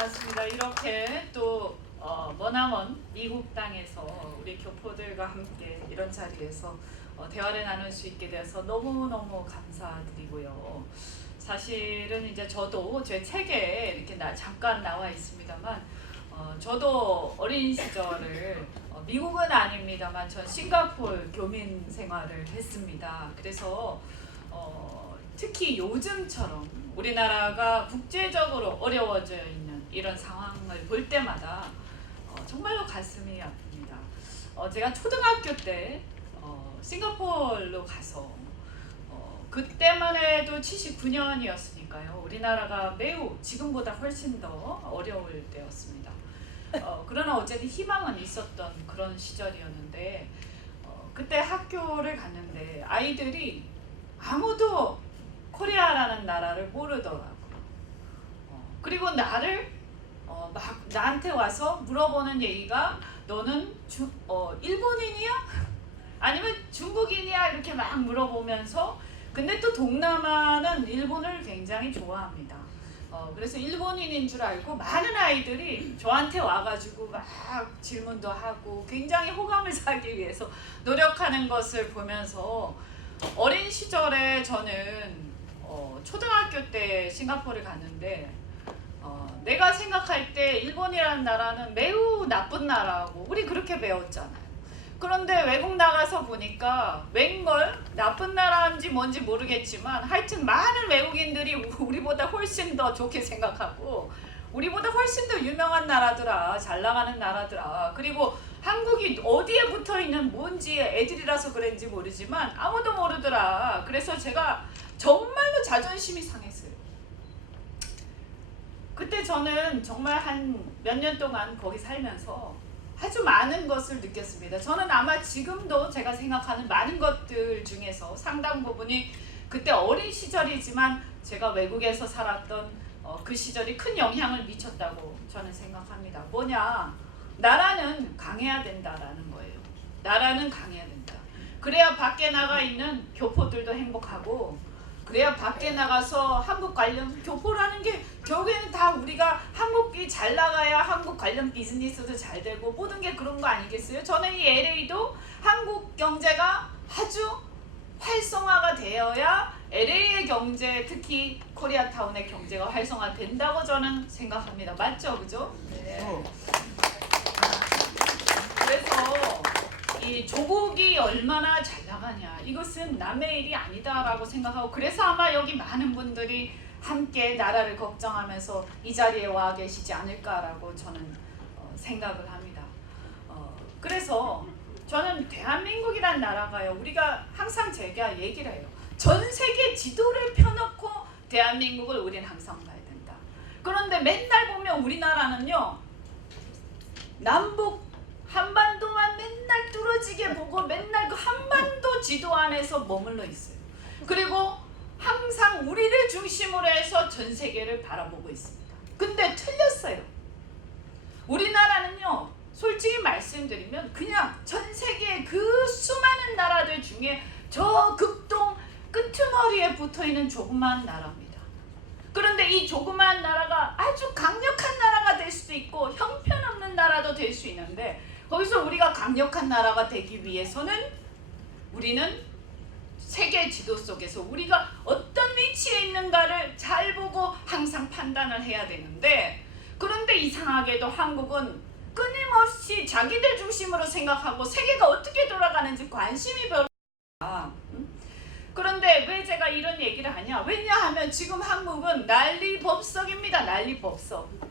반갑습니다. 이렇게 또 머나먼 미국 땅에서 우리 교포들과 함께 이런 자리에서 대화를 나눌 수 있게 되어서 너무너무 감사드리고요. 사실은 이제 저도 제 책에 이렇게 잠깐 나와 있습니다만 저도 어린 시절을 미국은 아닙니다만 전 싱가포르 교민 생활을 했습니다. 그래서 특히 요즘처럼 우리나라가 국제적으로 어려워져 있는 이런 상황을 볼 때마다 정말로 가슴이 아픕니다. 제가 초등학교 때 싱가포르로 가서 그때만 해도 79년이었으니까요. 우리나라가 매우 지금보다 훨씬 더 어려울 때였습니다. 그러나 어쨌든 희망은 있었던 그런 시절이었는데 그때 학교를 갔는데 아이들이 아무도 코리아라는 나라를 모르더라고요. 그리고 막 나한테 와서 물어보는 얘기가 너는 일본인이야? 아니면 중국인이야? 이렇게 막 물어보면서 근데 또 동남아는 일본을 굉장히 좋아합니다. 그래서 일본인인 줄 알고 많은 아이들이 저한테 와가지고 막 질문도 하고 굉장히 호감을 사기 위해서 노력하는 것을 보면서 어린 시절에 저는 초등학교 때 싱가포르를 갔는데 내가 생각할 때 일본이라는 나라는 매우 나쁜 나라고 우리 그렇게 배웠잖아요. 그런데 외국 나가서 보니까 웬걸 나쁜 나라인지 뭔지 모르겠지만 하여튼 많은 외국인들이 우리보다 훨씬 더 좋게 생각하고 우리보다 훨씬 더 유명한 나라더라, 잘 나가는 나라더라. 그리고 한국이 어디에 붙어있는 뭔지 애들이라서 그런지 모르지만 아무도 모르더라. 그래서 제가 정말로 자존심이 상했어요. 그때 저는 정말 한 몇 년 동안 거기 살면서 아주 많은 것을 느꼈습니다. 저는 아마 지금도 제가 생각하는 많은 것들 중에서 상당 부분이 그때 어린 시절이지만 제가 외국에서 살았던 그 시절이 큰 영향을 미쳤다고 저는 생각합니다. 뭐냐? 나라는 강해야 된다라는 거예요. 나라는 강해야 된다. 그래야 밖에 나가 있는 교포들도 행복하고 그래야 밖에 나가서 한국 관련 교포라는 게 결국에는 다 우리가 한국이 잘 나가야 한국 관련 비즈니스도 잘 되고 모든 게 그런 거 아니겠어요? 저는 이 LA도 한국 경제가 아주 활성화가 되어야 LA의 경제, 특히 코리아타운의 경제가 활성화된다고 저는 생각합니다. 맞죠? 그죠? 네. 그래서 이 조국이 얼마나 잘 나가냐 이것은 남의 일이 아니다라고 생각하고 그래서 아마 여기 많은 분들이 함께 나라를 걱정하면서 이 자리에 와 계시지 않을까라고 저는 생각을 합니다. 그래서 저는 대한민국이란 나라가요. 우리가 항상 제가 얘기를 해요. 전 세계 지도를 펴놓고 대한민국을 우리는 항상 봐야 된다. 그런데 맨날 보면 우리나라는요. 남북 한반도만 맨날 뚫어지게 보고 맨날 그 한반도 지도 안에서 머물러 있어요. 그리고 항상 우리를 중심으로 해서 전 세계를 바라보고 있습니다. 근데 틀렸어요. 우리나라는요. 솔직히 말씀드리면 그냥 전 세계 그 수많은 나라들 중에 저 극동 끄트머리에 붙어있는 조그만 나라입니다. 그런데 이 조그만 나라가 아주 강력한 나라가 될 수도 있고 형편없는 나라도 될 수 있는데 거기서 우리가 강력한 나라가 되기 위해서는 우리는 세계 지도 속에서 우리가 어떤 위치에 있는가를 잘 보고 항상 판단을 해야 되는데 그런데 이상하게도 한국은 끊임없이 자기들 중심으로 생각하고 세계가 어떻게 돌아가는지 관심이 별로 없다. 그런데 왜 제가 이런 얘기를 하냐? 왜냐하면 지금 한국은 난리법석입니다. 난리법석.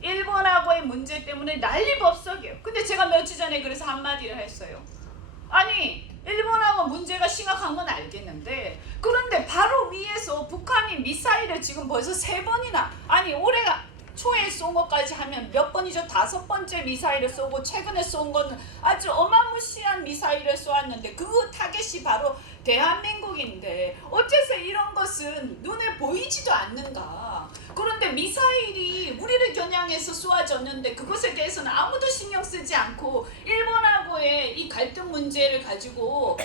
일본하고의 문제 때문에 난리법석이에요. 근데 제가 며칠 전에 그래서 한마디를 했어요. 아니 일본하고 문제가 심각한 건 알겠는데 그런데 바로 위에서 북한이 미사일을 지금 벌써 3번이나 아니 올해가 초에 쏜 것까지 하면 몇 번이죠? 5번째 미사일을 쏘고 최근에 쏜 건 아주 어마무시한 미사일을 쏘았는데 그 타겟이 바로 대한민국인데 어째서 이런 것은 눈에 보이지도 않는가? 그런데 미사일이 우리를 겨냥해서 쏘아졌는데 그것에 대해서는 아무도 신경 쓰지 않고 일본하고의 이 갈등 문제를 가지고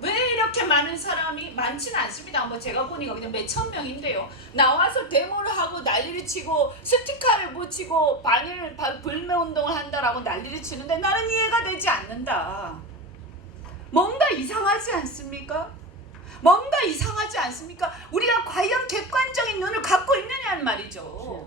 왜 이렇게 많은 사람이 많지는 않습니다. 뭐 제가 보니까 그냥 몇천 명인데요. 나와서 데모를 하고 난리를 치고 스티커를 붙이고 불매 운동을 한다라고 난리를 치는데 나는 이해가 되지 않는다. 뭔가 이상하지 않습니까? 뭔가 이상하지 않습니까? 우리가 과연 객관적인 눈을 갖고 있느냐는 말이죠.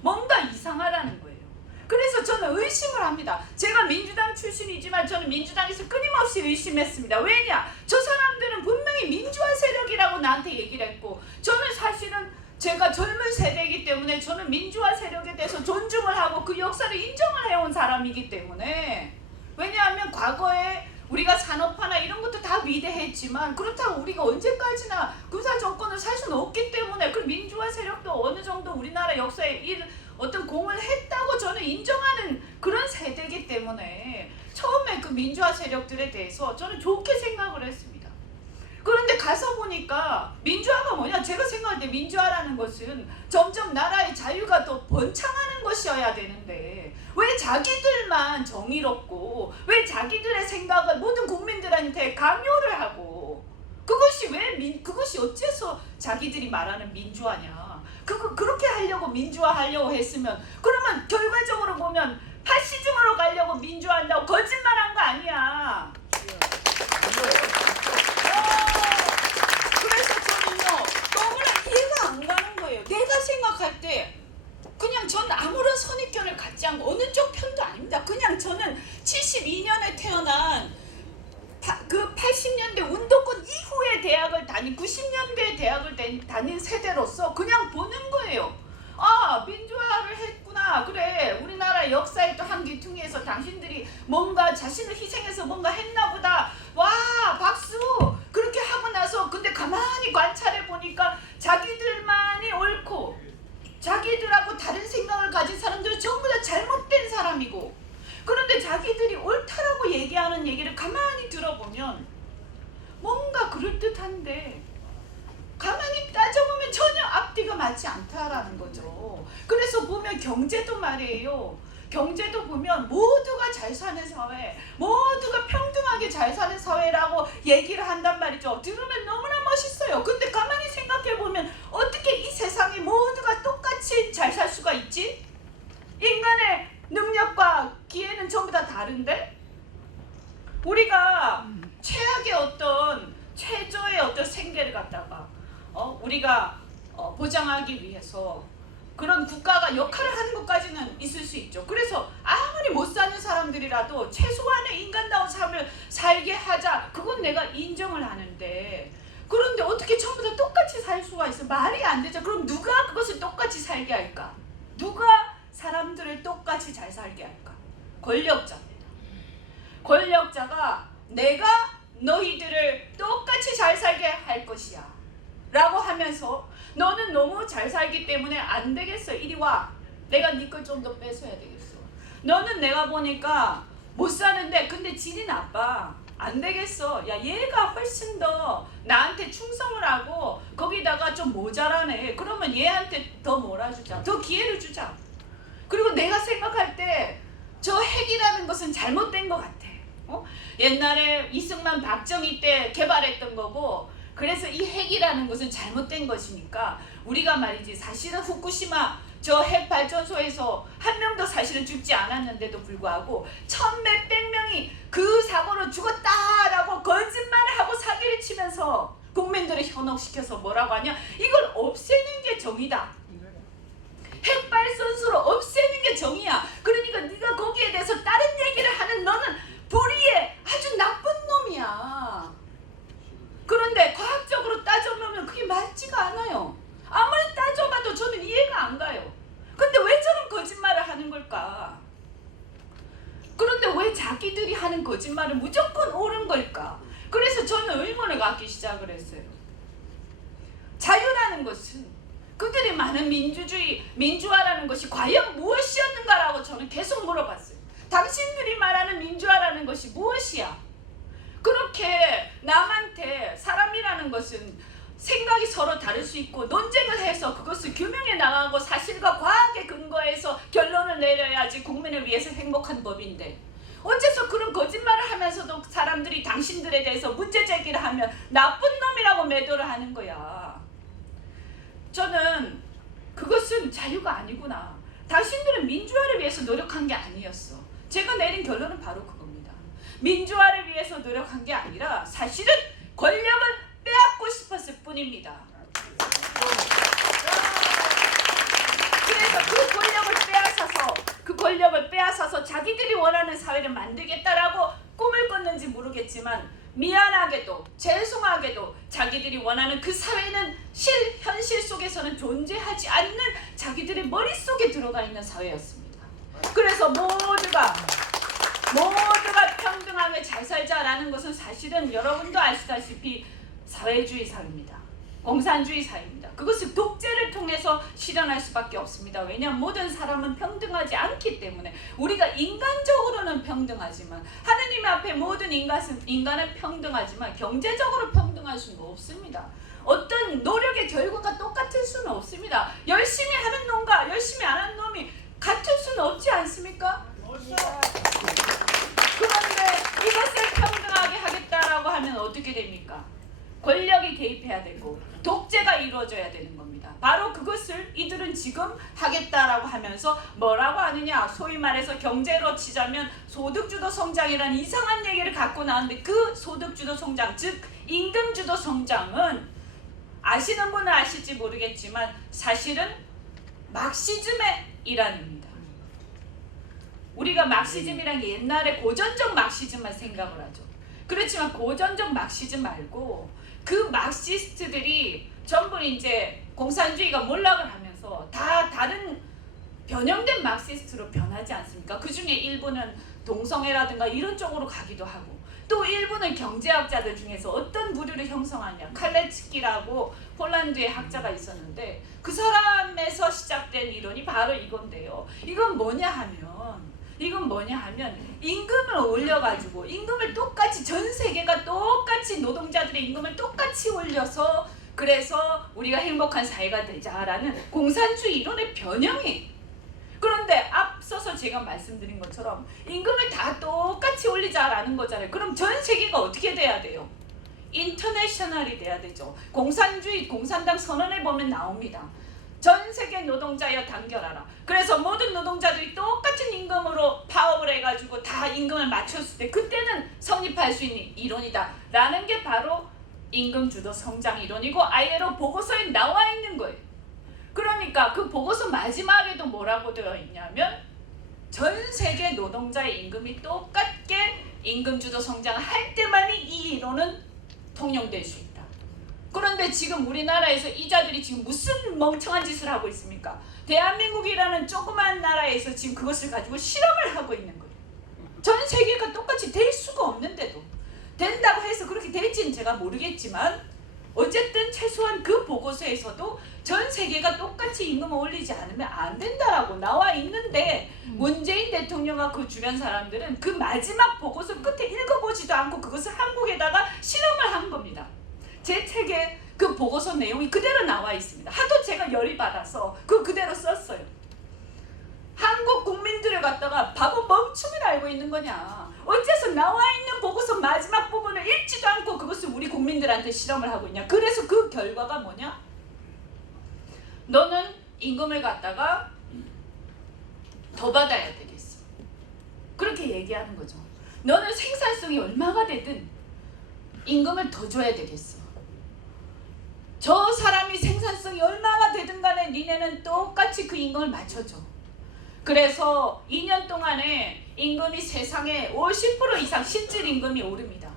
뭔가 이상하다는 거예요. 그래서 저는 의심을 합니다. 제가 민주당 출신이지만 저는 민주당에서 끊임없이 의심했습니다. 왜냐? 저 사람들은 분명히 민주화 세력이라고 나한테 얘기를 했고, 저는 사실은 제가 젊은 세대이기 때문에 저는 민주화 세력에 대해서 존중을 하고 그 역사를 인정을 해온 사람이기 때문에, 왜냐하면 과거에 우리가 산업화나 이런 것도 다 위대했지만 그렇다고 우리가 언제까지나 군사 정권을 살 수는 없기 때문에 그 민주화 세력도 어느 정도 우리나라 역사에 어떤 공을 했다고 저는 인정하는 그런 세대이기 때문에 처음에 그 민주화 세력들에 대해서 저는 좋게 생각을 했습니다. 그런데 가서 보니까 민주화가 뭐냐? 제가 생각할 때 민주화라는 것은 점점 나라의 자유가 더 번창하는 것이어야 되는데 왜 자기들만 정의롭고 왜 자기들의 생각을 모든 국민들한테 강요를 하고 그것이 어째서 자기들이 말하는 민주화냐? 그렇게 하려고 민주화하려고 했으면 그러면 결과적으로 보면 파시즘으로 가려고 민주화한다고 거짓말한 거 아니야. 그래서 저는요 너무나 이해가 안 가는 거예요. 내가 생각할 때 그냥 전 아무런 선입견을 갖지 않고 어느 쪽 편도 아닙니다. 그냥 저는 72년에 태어난 그 80년대 운동권 이후에 대학을 다닌 90년대에 대학을 다닌 세대로서 그냥 보는 거예요. 아, 민주화를 했구나. 그래, 우리나라 역사의 또 한 기퉁에서 당신들이 뭔가 자신을 희생해서 뭔가 했나 보다. 와, 박수. 그렇게 하고 나서 근데 가만히 관찰해 보니까 자기들만이 옳고 자기들하고 다른 생각을 가진 사람들은 전부 다 잘못된 사람이고, 그런데 자기들이 옳다라고 얘기하는 얘기를 가만히 들어보면 뭔가 그럴듯한데 가만히 따져보면 전혀 앞뒤가 맞지 않다라는 거죠. 그래서 보면 경제도 말이에요. 경제도 보면 모두가 잘 사는 사회, 모두가 평등하게 잘 사는 사회라고 얘기를 한단 말이죠. 들으면 너무나 멋있어요. 근데 가만히 생각해보면 어떻게 이 세상에 모두가 똑같이 잘 살 수가 있지? 인간의 능력과 기회는 전부 다 다른데 우리가 최저의 어떤 생계를 갖다가 우리가 보장하기 위해서 그런 국가가 역할을 하는 것까지는 있을 수 있죠. 그래서 아무리 못 사는 사람들이라도 최소한의 인간다운 삶을 살게 하자, 그건 내가 인정을 하는데, 그런데 어떻게 전부 다 똑같이 살 수가 있어? 말이 안 되죠. 그럼 누가 그것을 똑같이 살게 할까? 누가 사람들을 똑같이 잘 살게 할까? 권력자입니다. 권력자가 내가 너희들을 똑같이 잘 살게 할 것이야 라고 하면서 너는 너무 잘 살기 때문에 안 되겠어. 이리 와. 내가 네 걸 좀 더 뺏어야 되겠어. 너는 내가 보니까 못 사는데 근데 질이 나빠. 안 되겠어. 야, 얘가 훨씬 더 나한테 충성을 하고 거기다가 좀 모자라네. 그러면 얘한테 더 몰아주자. 더 기회를 주자. 그리고 내가 생각할 때 저 핵이라는 것은 잘못된 것 같아. 옛날에 이승만 박정희 때 개발했던 거고, 그래서 이 핵이라는 것은 잘못된 것이니까 우리가 말이지 사실은 후쿠시마 저 핵발전소에서 한 명도 사실은 죽지 않았는데도 불구하고 천몇백 명이 그 사고로 죽었다라고 거짓말을 하고 사기를 치면서 국민들을 현혹시켜서 뭐라고 하냐? 이걸 없애는 게 정의다. 핵발전소를 없애는 게 정의야. 그러니까 네가 거기에 대해서 다른 얘기를 하는 너는 불의의 아주 나쁜 놈이야. 그런데 과학적으로 따져보면 그게 맞지가 않아요. 아무리 따져봐도 저는 이해가 안 가요. 근데 왜 저런 거짓말을 하는 걸까? 그런데 왜 자기들이 하는 거짓말은 무조건 옳은 걸까? 그래서 저는 의문을 갖기 시작을 했어요. 자유라는 것은 그들이 많은 민주화라는 것이 과연 무엇이었는가라고 저는 계속 물어봤어요. 당신들이 말하는 민주화라는 것이 무엇이야? 그렇게 남한테 사람이라는 것은 생각이 서로 다를 수 있고 논쟁을 해서 그것을 규명해 나가고 사실과 과학에 근거해서 결론을 내려야지 국민을 위해서 행복한 법인데 어째서 그런 거짓말을 하면서도 사람들이 당신들에 대해서 문제 제기를 하면 나쁜 놈이라고 매도를 하는 거야. 저는 그것은 자유가 아니구나. 당신들은 민주화를 위해서 노력한 게 아니었어. 제가 내린 결론은 바로 그겁니다. 민주화를 위해서 노력한 게 아니라 사실은 권력을 빼앗고 싶었을 뿐입니다. 그래서 그 권력을 빼앗아서 자기들이 원하는 사회를 만들겠다라고 꿈을 꿨는지 모르겠지만 미안하게도 죄송하게도 자기들이 원하는 그 사회는 현실 속에서는 존재하지 않는 자기들의 머릿속에 들어가 있는 사회였습니다. 그래서 모두가 평등하게 잘 살자라는 것은 사실은 여러분도 아시다시피 사회주의 사회입니다. 공산주의 사회입니다. 그것을 독재를 통해서 실현할 수밖에 없습니다. 왜냐하면 모든 사람은 평등하지 않기 때문에 우리가 인간적으로는 평등하지만 하느님 앞에 모든 인간은 평등하지만 경제적으로 평등할 수는 없습니다. 어떤 노력의 결과가 똑같을 수는 없습니다. 열심히 하는 놈과 열심히 안 하는 놈이 같을 수는 없지 않습니까? 그런데 이것을 평등하게 하겠다라고 하면 어떻게 됩니까? 권력이 개입해야 되고 독재가 이루어져야 되는 겁니다. 바로 그것을 이들은 지금 하겠다라고 하면서 뭐라고 하느냐, 소위 말해서 경제로 치자면 소득주도 성장이라는 이상한 얘기를 갖고 나왔는데 그 소득주도 성장, 즉 임금주도 성장은 아시는 분은 아실지 모르겠지만 사실은 막시즘의 일환입니다. 우리가 막시즘이란 게 옛날에 고전적 막시즘만 생각을 하죠. 그렇지만 고전적 막시즘 말고 그 막시스트들이 전부 이제 공산주의가 몰락을 하면서 다 다른 변형된 막시스트로 변하지 않습니까? 그 중에 일부는 동성애라든가 이런 쪽으로 가기도 하고 또 일부는 경제학자들 중에서 어떤 부류를 형성하냐, 칼레츠키라고 폴란드의 학자가 있었는데 그 사람에서 시작된 이론이 바로 이건데요. 이건 뭐냐 하면 임금을 올려가지고 임금을 똑같이 전 세계가 똑같이 노동자들의 임금을 똑같이 올려서 그래서 우리가 행복한 사회가 되자라는 공산주의 이론의 변형이. 그런데 앞서서 제가 말씀드린 것처럼 임금을 다 똑같이 올리자라는 거잖아요. 그럼 전 세계가 어떻게 돼야 돼요? 인터내셔널이 돼야 되죠. 공산당 선언에 보면 나옵니다. 전 세계 노동자여 단결하라. 그래서 모든 노동자들이 똑같은 임금으로 파업을 해가지고 다 임금을 맞췄을 때 그때는 성립할 수 있는 이론이다 라는 게 바로 임금주도 성장 이론이고 ILO 보고서에 나와 있는 거예요. 그러니까 그 보고서 마지막에도 뭐라고 되어 있냐면 전 세계 노동자의 임금이 똑같게 임금주도 성장을 할 때만이 이 이론은 통용될 수 있다. 그런데 지금 우리나라에서 이 자들이 지금 무슨 멍청한 짓을 하고 있습니까? 대한민국이라는 조그만 나라에서 지금 그것을 가지고 실험을 하고 있는 거예요. 전 세계가 똑같이 될 수가 없는데도 된다고 해서 그렇게 될지는 제가 모르겠지만 어쨌든 최소한 그 보고서에서도 전 세계가 똑같이 임금을 올리지 않으면 안 된다라고 나와 있는데 문재인 대통령과 그 주변 사람들은 그 마지막 보고서 끝에 읽어보지도 않고 그것을 한국에다가 실험을 한 겁니다. 제 책에 그 보고서 내용이 그대로 나와 있습니다. 하도 제가 열이 받아서 그대로 썼어요. 한국 국민들을 갖다가 바보 멍충이를 알고 있는 거냐. 어째서 나와 있는 보고서 마지막 부분을 읽지도 않고 그것을 우리 국민들한테 실험을 하고 있냐. 그래서 그 결과가 뭐냐. 너는 임금을 갖다가 더 받아야 되겠어. 그렇게 얘기하는 거죠. 너는 생산성이 얼마가 되든 임금을 더 줘야 되겠어. 저 사람이 생산성이 얼마나 되든 간에 니네는 똑같이 그 임금을 맞춰줘. 그래서 2년 동안에 임금이 세상에 50% 이상 실질 임금이 오릅니다.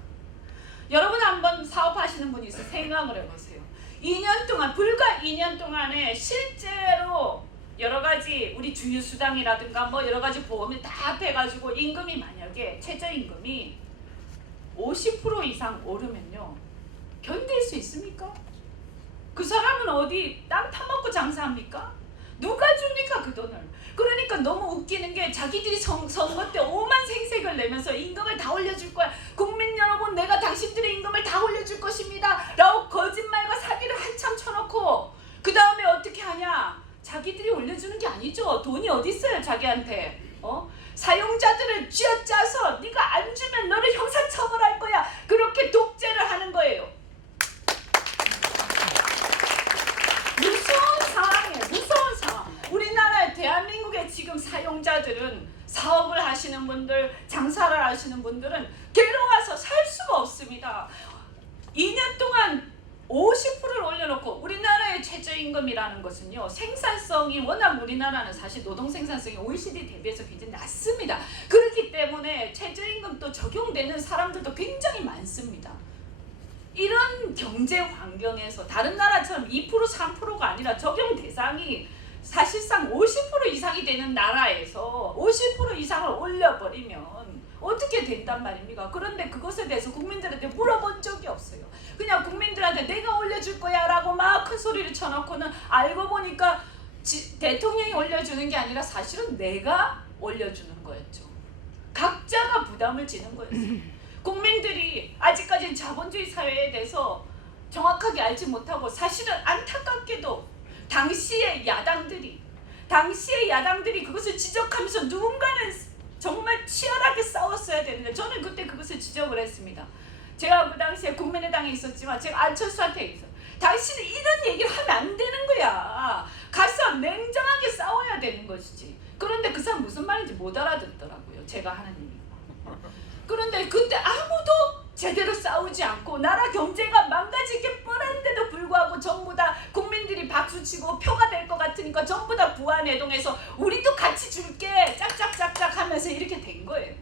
여러분 한번 사업하시는 분이 있어요. 생각을 해보세요. 2년 동안, 불과 2년 동안에 실제로 여러 가지 우리 주유수당이라든가 뭐 여러 가지 보험을 다 합해가지고 임금이 만약에 최저임금이 50% 이상 오르면요. 견딜 수 있습니까? 그 사람은 어디 땅 파먹고 장사합니까? 누가 줍니까 그 돈을? 그러니까 너무 웃기는 게 자기들이 선거 때 오만 생색을 내면서 임금을 다 올려줄 거야. 국민 여러분 내가 당신들의 임금을 다 올려줄 것입니다. 라고 거짓말과 사기를 한참 쳐놓고 그 다음에 어떻게 하냐? 자기들이 올려주는 게 아니죠. 돈이 어디 있어요 자기한테. 사용자들을 쥐어짜서 2년 동안 50%를 올려놓고 우리나라의 최저임금이라는 것은요, 생산성이 워낙 우리나라는 사실 노동 생산성이 OECD 대비해서 굉장히 낮습니다. 그렇기 때문에 최저임금도 적용되는 사람들도 굉장히 많습니다. 이런 경제 환경에서 다른 나라처럼 2% 3%가 아니라 적용 대상이 사실상 50% 이상이 되는 나라에서 50% 이상을 올려버리면 어떻게 된단 말입니까? 그런데 그것에 대해서 국민들한테 물어본 적이 없어요. 그냥 국민들한테 내가 올려줄 거야 라고 막 큰 소리를 쳐놓고는 알고 보니까 대통령이 올려주는 게 아니라 사실은 내가 올려주는 거였죠. 각자가 부담을 지는 거였어요. 국민들이 아직까지는 자본주의 사회에 대해서 정확하게 알지 못하고, 사실은 안타깝게도 당시의 야당들이 그것을 지적하면서 누군가는 정말 치열하게 싸웠어야 되는데, 저는 그때 그것을 지적을 했습니다. 제가 그 당시에 국민의당에 있었지만 제가 안철수한테 있어요. 당신은 이런 얘기를 하면 안 되는 거야. 가서 냉정하게 싸워야 되는 것이지. 그런데 그 사람 무슨 말인지 못 알아듣더라고요, 제가 하는 얘기. 그런데 그때 아무도 제대로 싸우지 않고 나라 경제가 망가질 게 뻔한데도 불구하고 전부 다 국민들이 박수치고 표가 될 것 같으니까 전부 다 부안해동해서 우리도 같이 줄게 짝짝짝짝 하면서 이렇게 된 거예요.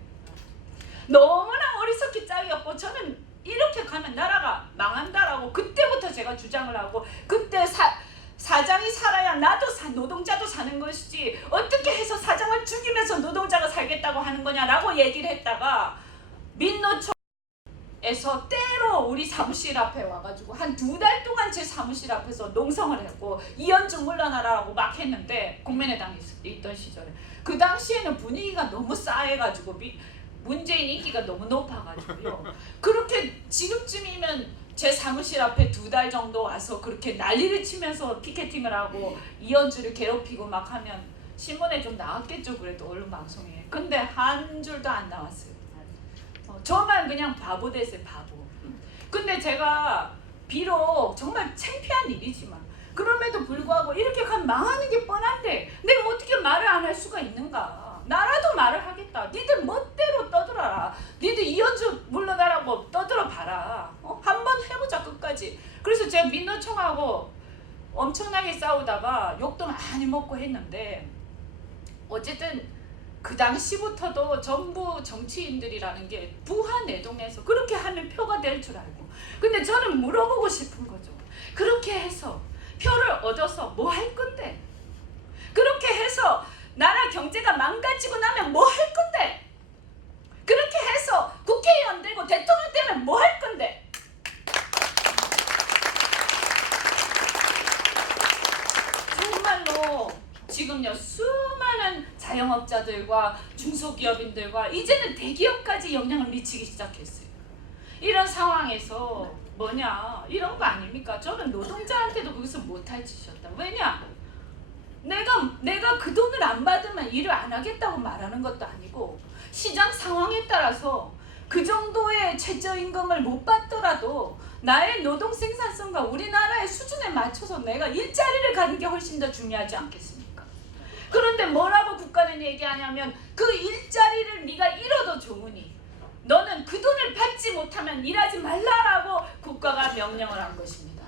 너무나 어리석기 짝이었고, 저는 이렇게 가면 나라가 망한다라고 그때부터 제가 주장을 하고, 그때 사장이 살아야 나도 노동자도 사는 것이지 어떻게 해서 사장을 죽이면서 노동자가 살겠다고 하는 거냐라고 얘기를 했다가, 민노총에서 때로 우리 사무실 앞에 와가지고 한 2달 동안 제 사무실 앞에서 농성을 했고, 이현중 물러나라고 막 했는데, 국민의당에 있던 시절에 그 당시에는 분위기가 너무 싸해가지고 문재인 인기가 너무 높아가지고요. 그렇게 지금쯤이면 제 사무실 앞에 2달 정도 와서 그렇게 난리를 치면서 피켓팅을 하고 이현주를 괴롭히고 막 하면 신문에 좀 나왔겠죠, 그래도 언론 방송에. 근데 한 줄도 안 나왔어요. 저만 그냥 바보 됐어요, 바보. 근데 제가 비록 정말 창피한 일이지만 그럼에도 불구하고 이렇게 가면 망하는 게 뻔한데 내가 어떻게 말을 안 할 수가 있는가. 나라도 말을 하겠다. 니들 멋대로 떠들어라. 니들 이현주 물러나라고 떠들어봐라. 한번 해보자, 끝까지. 그래서 제가 민노총하고 엄청나게 싸우다가 욕도 많이 먹고 했는데, 어쨌든 그 당시부터도 전부 정치인들이라는 게 부하내동해서 그렇게 하면 표가 될 줄 알고. 근데 저는 물어보고 싶은 거죠. 그렇게 해서 표를 얻어서 뭐 할 건데? 그렇게 해서 나라 경제가 망가지고 나면 뭐 할 건데? 그렇게 해서 국회의원 되고 대통령 되면 뭐 할 건데? 정말로 지금요, 수많은 자영업자들과 중소기업인들과 이제는 대기업까지 영향을 미치기 시작했어요. 이런 상황에서 뭐냐, 이런 거 아닙니까? 저는 노동자한테도 그것을 못할 짓이었다. 왜냐? 내가 그 돈을 안 받으면 일을 안 하겠다고 말하는 것도 아니고, 시장 상황에 따라서 그 정도의 최저임금을 못 받더라도 나의 노동 생산성과 우리나라의 수준에 맞춰서 내가 일자리를 가는 게 훨씬 더 중요하지 않겠습니까? 그런데 뭐라고 국가는 얘기하냐면, 그 일자리를 네가 잃어도 좋으니 너는 그 돈을 받지 못하면 일하지 말라라고 국가가 명령을 한 것입니다.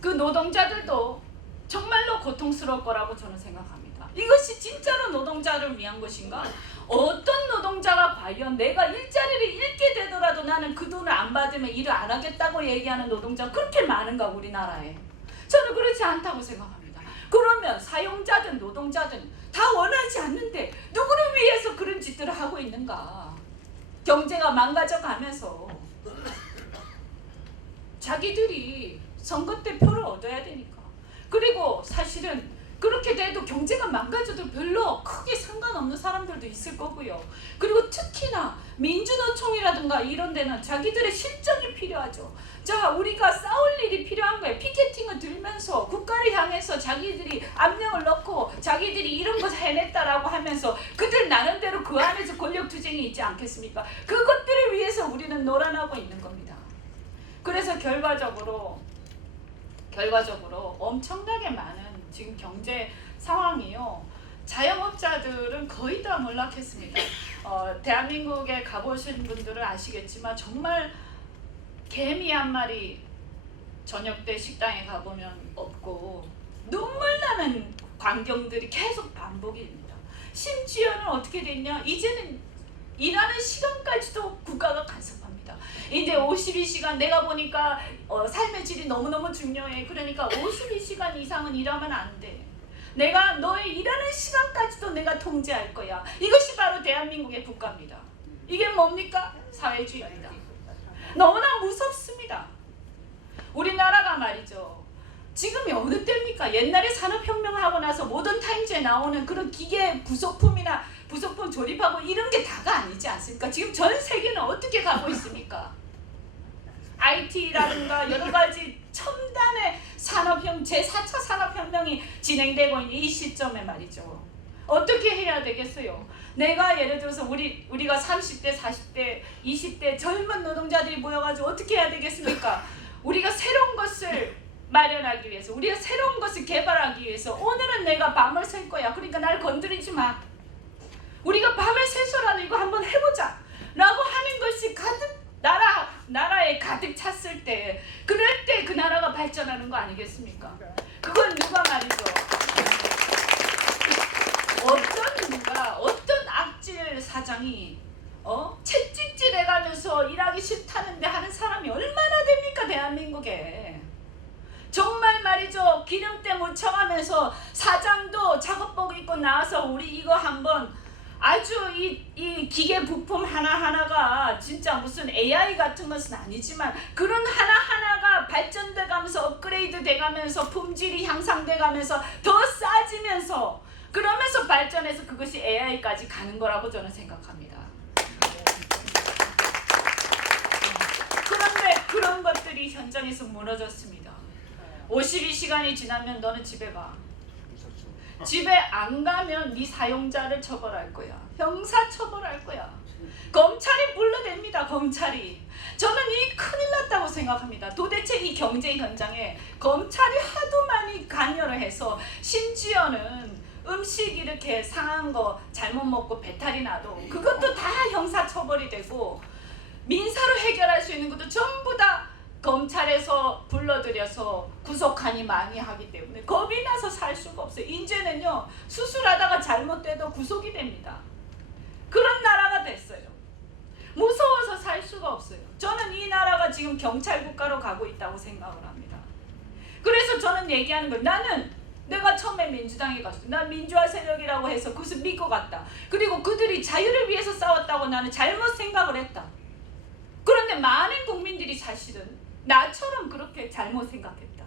그 노동자들도 정말로 고통스러울 거라고 저는 생각합니다. 이것이 진짜로 노동자를 위한 것인가? 어떤 노동자가 과연 내가 일자리를 잃게 되더라도 나는 그 돈을 안 받으면 일을 안 하겠다고 얘기하는 노동자가 그렇게 많은가, 우리나라에? 저는 그렇지 않다고 생각합니다. 그러면 사용자든 노동자든 다 원하지 않는데 누구를 위해서 그런 짓들을 하고 있는가? 경제가 망가져 가면서 자기들이 선거 때 표를 얻어야 되니까. 그리고 사실은 그렇게 돼도 경제가 망가져도 별로 크게 상관없는 사람들도 있을 거고요. 그리고 특히나 민주노총이라든가 이런 데는 자기들의 실정이 필요하죠. 자, 우리가 싸울 일이 필요한 거예요. 피켓팅을 들면서 국가를 향해서 자기들이 압력을 넣고 자기들이 이런 거 해냈다라고 하면서 그들 나름대로 그 안에서 권력투쟁이 있지 않겠습니까? 그것들을 위해서 우리는 놀아나고 있는 겁니다. 그래서 결과적으로 엄청나게 많은 지금 경제 상황이요, 자영업자들은 거의 다 몰락했습니다. 대한민국에 가보신 분들은 아시겠지만 정말 개미 한 마리 저녁 때 식당에 가보면 없고 눈물 나는 광경들이 계속 반복입니다. 심지어는 어떻게 됐냐? 이제는 일하는 시간까지도 국가가 간섭합니다. 이제 52시간 내가 보니까 삶의 질이 너무너무 중요해. 그러니까 52시간 이상은 일하면 안 돼. 내가 너의 일하는 시간까지도 내가 통제할 거야. 이것이 바로 대한민국의 국가입니다. 이게 뭡니까? 사회주의입니다. 너무나 무섭습니다. 우리나라가 말이죠. 지금이 어느 때입니까? 옛날에 산업혁명하고 나서 모던 타임즈에 나오는 그런 기계 부속품이나 부속품 조립하고 이런 게 다가 아니지 않습니까? 지금 전 세계는 어떻게 가고 있습니까? IT라든가 여러 가지 첨단의 제4차 산업혁명이 진행되고 있는 이 시점에 말이죠. 어떻게 해야 되겠어요? 내가 예를 들어서 우리가 30대, 40대, 20대 젊은 노동자들이 모여가지고 어떻게 해야 되겠습니까? 우리가 새로운 것을 마련하기 위해서, 우리가 새로운 것을 개발하기 위해서 오늘은 내가 밤을 샐 거야. 그러니까 날 건드리지 마. 우리가 밤을 새서라도 이거 한번 해보자 라고 하는 것이 가득 나라에 가득 찼을 때, 그럴 때 그 나라가 발전하는 거 아니겠습니까? 그건 누가 말이죠. 어떤 악질 사장이 채찍질 해가면서 일하기 싫다는데 하는 사람이 얼마나 됩니까? 대한민국에. 정말 말이죠. 기름때 묻혀가면서 사장도 작업복 입고 나와서 우리 이거 한번 아주 이 기계 부품 하나하나가 진짜 무슨 AI 같은 것은 아니지만 그런 하나하나가 발전돼 가면서 업그레이드 돼 가면서 품질이 향상돼 가면서 더 싸지면서 그러면서 발전해서 그것이 AI까지 가는 거라고 저는 생각합니다. 그런데 그런 것들이 현장에서 무너졌습니다. 52시간이 지나면 너는 집에 가. 집에 안 가면 네 사용자를 처벌할 거야. 형사 처벌할 거야. 검찰이 불러냅니다. 검찰이. 저는 이 큰일 났다고 생각합니다. 도대체 이 경제 현장에 검찰이 하도 많이 관여를 해서 심지어는 음식 이렇게 상한 거 잘못 먹고 배탈이 나도 그것도 다 형사 처벌이 되고 민사로 해결할 수 있는 것도 전부 다 검찰에서 불러들여서 구속하니 많이 하기 때문에 겁이 나서 살 수가 없어요. 이제는요 수술하다가 잘못돼도 구속이 됩니다. 그런 나라가 됐어요. 무서워서 살 수가 없어요. 저는 이 나라가 지금 경찰 국가로 가고 있다고 생각을 합니다. 그래서 저는 얘기하는 거예요. 내가 처음에 민주당에 갔을 때 난 민주화 세력이라고 해서 그것을 믿고 갔다. 그리고 그들이 자유를 위해서 싸웠다고 나는 잘못 생각을 했다. 그런데 많은 국민들이 사실은 나처럼 그렇게 잘못 생각했다.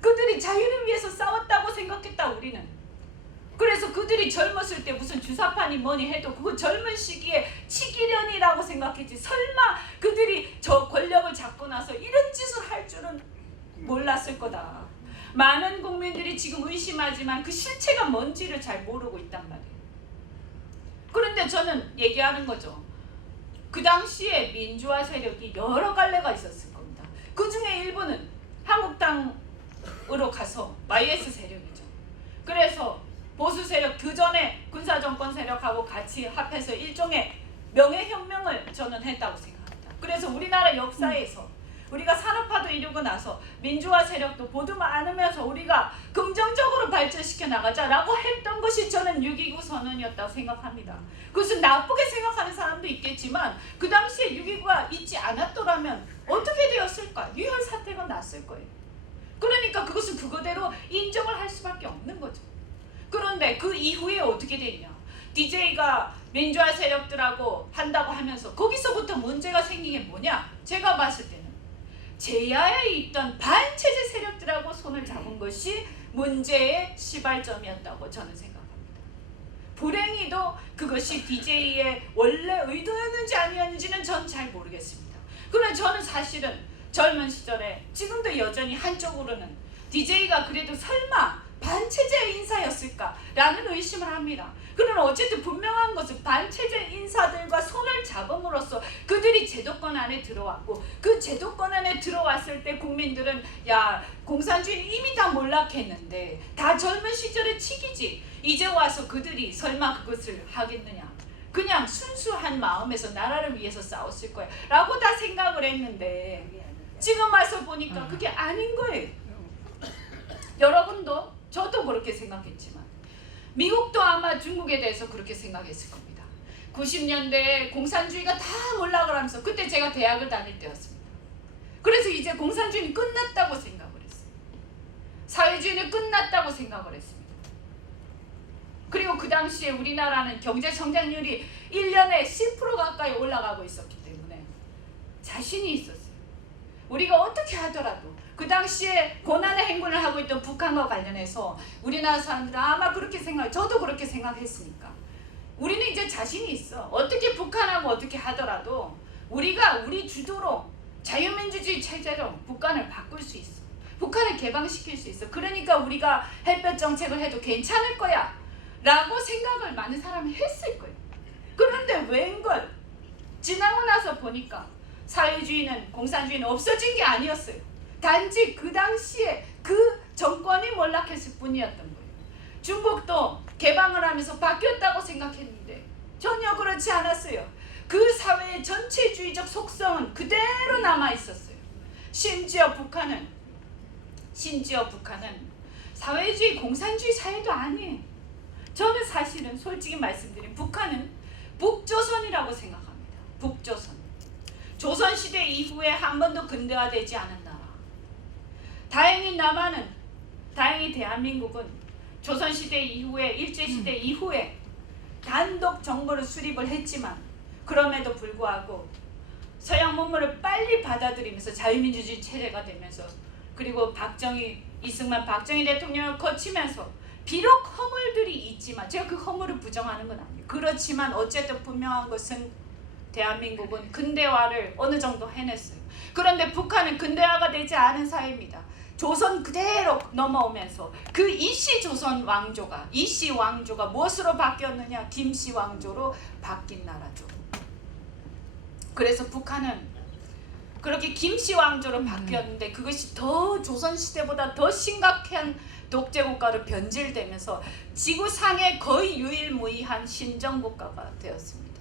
그들이 자유를 위해서 싸웠다고 생각했다. 우리는. 그래서 그들이 젊었을 때 무슨 주사파니 뭐니 해도 그 젊은 시기에 치기련이라고 생각했지 설마 그들이 저 권력을 잡고 나서 이런 짓을 할 줄은 몰랐을 거다. 많은 국민들이 지금 의심하지만 그 실체가 뭔지를 잘 모르고 있단 말이에요. 그런데 저는 얘기하는 거죠. 그 당시에 민주화 세력이 여러 갈래가 있었을 겁니다. 그 중에 일부는 한국당으로 가서 YS 세력이죠. 그래서 보수 세력, 그 전에 군사정권 세력하고 같이 합해서 일종의 명예혁명을 저는 했다고 생각합니다. 그래서 우리나라 역사에서 우리가 산업화도 이루고 나서 민주화 세력도 보듬어 안으면서 우리가 긍정적으로 발전시켜 나가자라고 했던 것이 저는 6.29 선언이었다고 생각합니다. 그것은 나쁘게 생각하는 사람도 있겠지만 그 당시에 6.29가 있지 않았더라면 어떻게 되었을까? 유혈 사태가 났을 거예요. 그러니까 그것은 그거대로 인정을 할 수밖에 없는 거죠. 그런데 그 이후에 어떻게 됐냐? DJ가 민주화 세력들하고 한다고 하면서 거기서부터 문제가 생긴 게 뭐냐? 제가 봤을 때는 제야에 있던 반체제 세력들하고 손을 잡은 것이 문제의 시발점이었다고 저는 생각합니다. 불행히도 그것이 DJ의 원래 의도였는지 아니었는지는 전 잘 모르겠습니다. 그러나 저는 사실은 젊은 시절에 지금도 여전히 한쪽으로는 DJ가 그래도 설마 반체제 인사였을까라는 의심을 합니다. 그러나 어쨌든 분명한 것은 반체제 인사들과 손을 잡음으로써 그들이 제도권 안에 들어왔고 그 제도권 안에 들어왔을 때 국민들은 야 공산주의는 이미 다 몰락했는데 다 젊은 시절의 치기지 이제 와서 그들이 설마 그것을 하겠느냐 그냥 순수한 마음에서 나라를 위해서 싸웠을 거야 라고 다 생각을 했는데 지금 와서 보니까 그게 아닌 거예요. 여러분도 저도 그렇게 생각했지만 미국도 아마 중국에 대해서 그렇게 생각했을 겁니다. 90년대에 공산주의가 다 몰락을 하면서 그때 제가 대학을 다닐 때였습니다. 그래서 이제 공산주의는 끝났다고 생각을 했어요. 사회주의는 끝났다고 생각을 했습니다. 그리고 그 당시에 우리나라는 경제 성장률이 1년에 10% 가까이 올라가고 있었기 때문에 자신이 있었어요. 우리가 어떻게 하더라도 그 당시에 고난의 행군을 하고 있던 북한과 관련해서 우리나라 사람들은 아마 그렇게 생각, 저도 그렇게 생각했으니까 우리는 이제 자신이 있어. 어떻게 북한하고 어떻게 하더라도 우리가 우리 주도로 자유민주주의 체제로 북한을 바꿀 수 있어. 북한을 개방시킬 수 있어. 그러니까 우리가 햇볕 정책을 해도 괜찮을 거야 라고 생각을 많은 사람이 했을 거예요. 그런데 웬걸 지나고 나서 보니까 사회주의는 공산주의는 없어진 게 아니었어요. 단지 그 당시에 그 정권이 몰락했을 뿐이었던 거예요. 중국도 개방을 하면서 바뀌었다고 생각했는데 전혀 그렇지 않았어요. 그 사회의 전체주의적 속성은 그대로 남아 있었어요. 심지어 북한은 사회주의 공산주의 사회도 아니에요. 저는 사실은 솔직히 말씀드리면 북한은 북조선이라고 생각합니다. 북조선. 조선시대 이후에 한 번도 근대화되지 않은 나라. 다행히 대한민국은 조선시대 이후에 일제시대 이후에 단독 정부를 수립을 했지만 그럼에도 불구하고 서양 문물을 빨리 받아들이면서 자유민주주의 체제가 되면서 그리고 이승만 박정희 대통령을 거치면서 비록 허물들이 있지만 제가 그 허물을 부정하는 건 아니에요. 그렇지만 어쨌든 분명한 것은 대한민국은 근대화를 어느 정도 해냈어요. 그런데 북한은 근대화가 되지 않은 사회입니다. 조선 그대로 넘어오면서 그 이씨 왕조가 무엇으로 바뀌었느냐? 김씨 왕조로 바뀐 나라죠. 그래서 북한은 그렇게 김씨 왕조로 바뀌었는데 그것이 더 조선시대보다 더 심각한 독재국가로 변질되면서 지구상의 거의 유일무이한 신정국가가 되었습니다.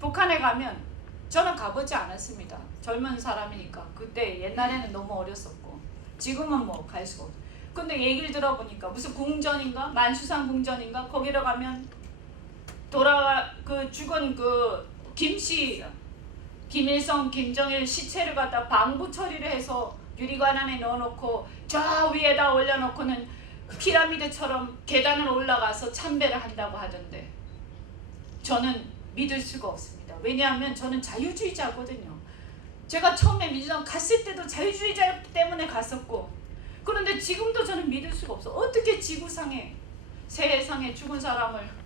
북한에 가면 저는 가보지 않았습니다. 젊은 사람이니까. 그때 옛날에는 너무 어렸었고 지금은 뭐 갈 수가 없어요. 근데 얘기를 들어보니까 무슨 궁전인가? 만수산 궁전인가? 거기로 가면 죽은 김일성, 김정일 시체를 갖다 방부 처리를 해서 유리관 안에 넣어놓고 저 위에다 올려놓고는 피라미드처럼 계단을 올라가서 참배를 한다고 하던데 저는 믿을 수가 없습니다. 왜냐하면 저는 자유주의자거든요. 제가 처음에 민주당 갔을 때도 자유주의자 때문에 갔었고 그런데 지금도 저는 믿을 수가 없어. 어떻게 지구상에 세상에 죽은 사람을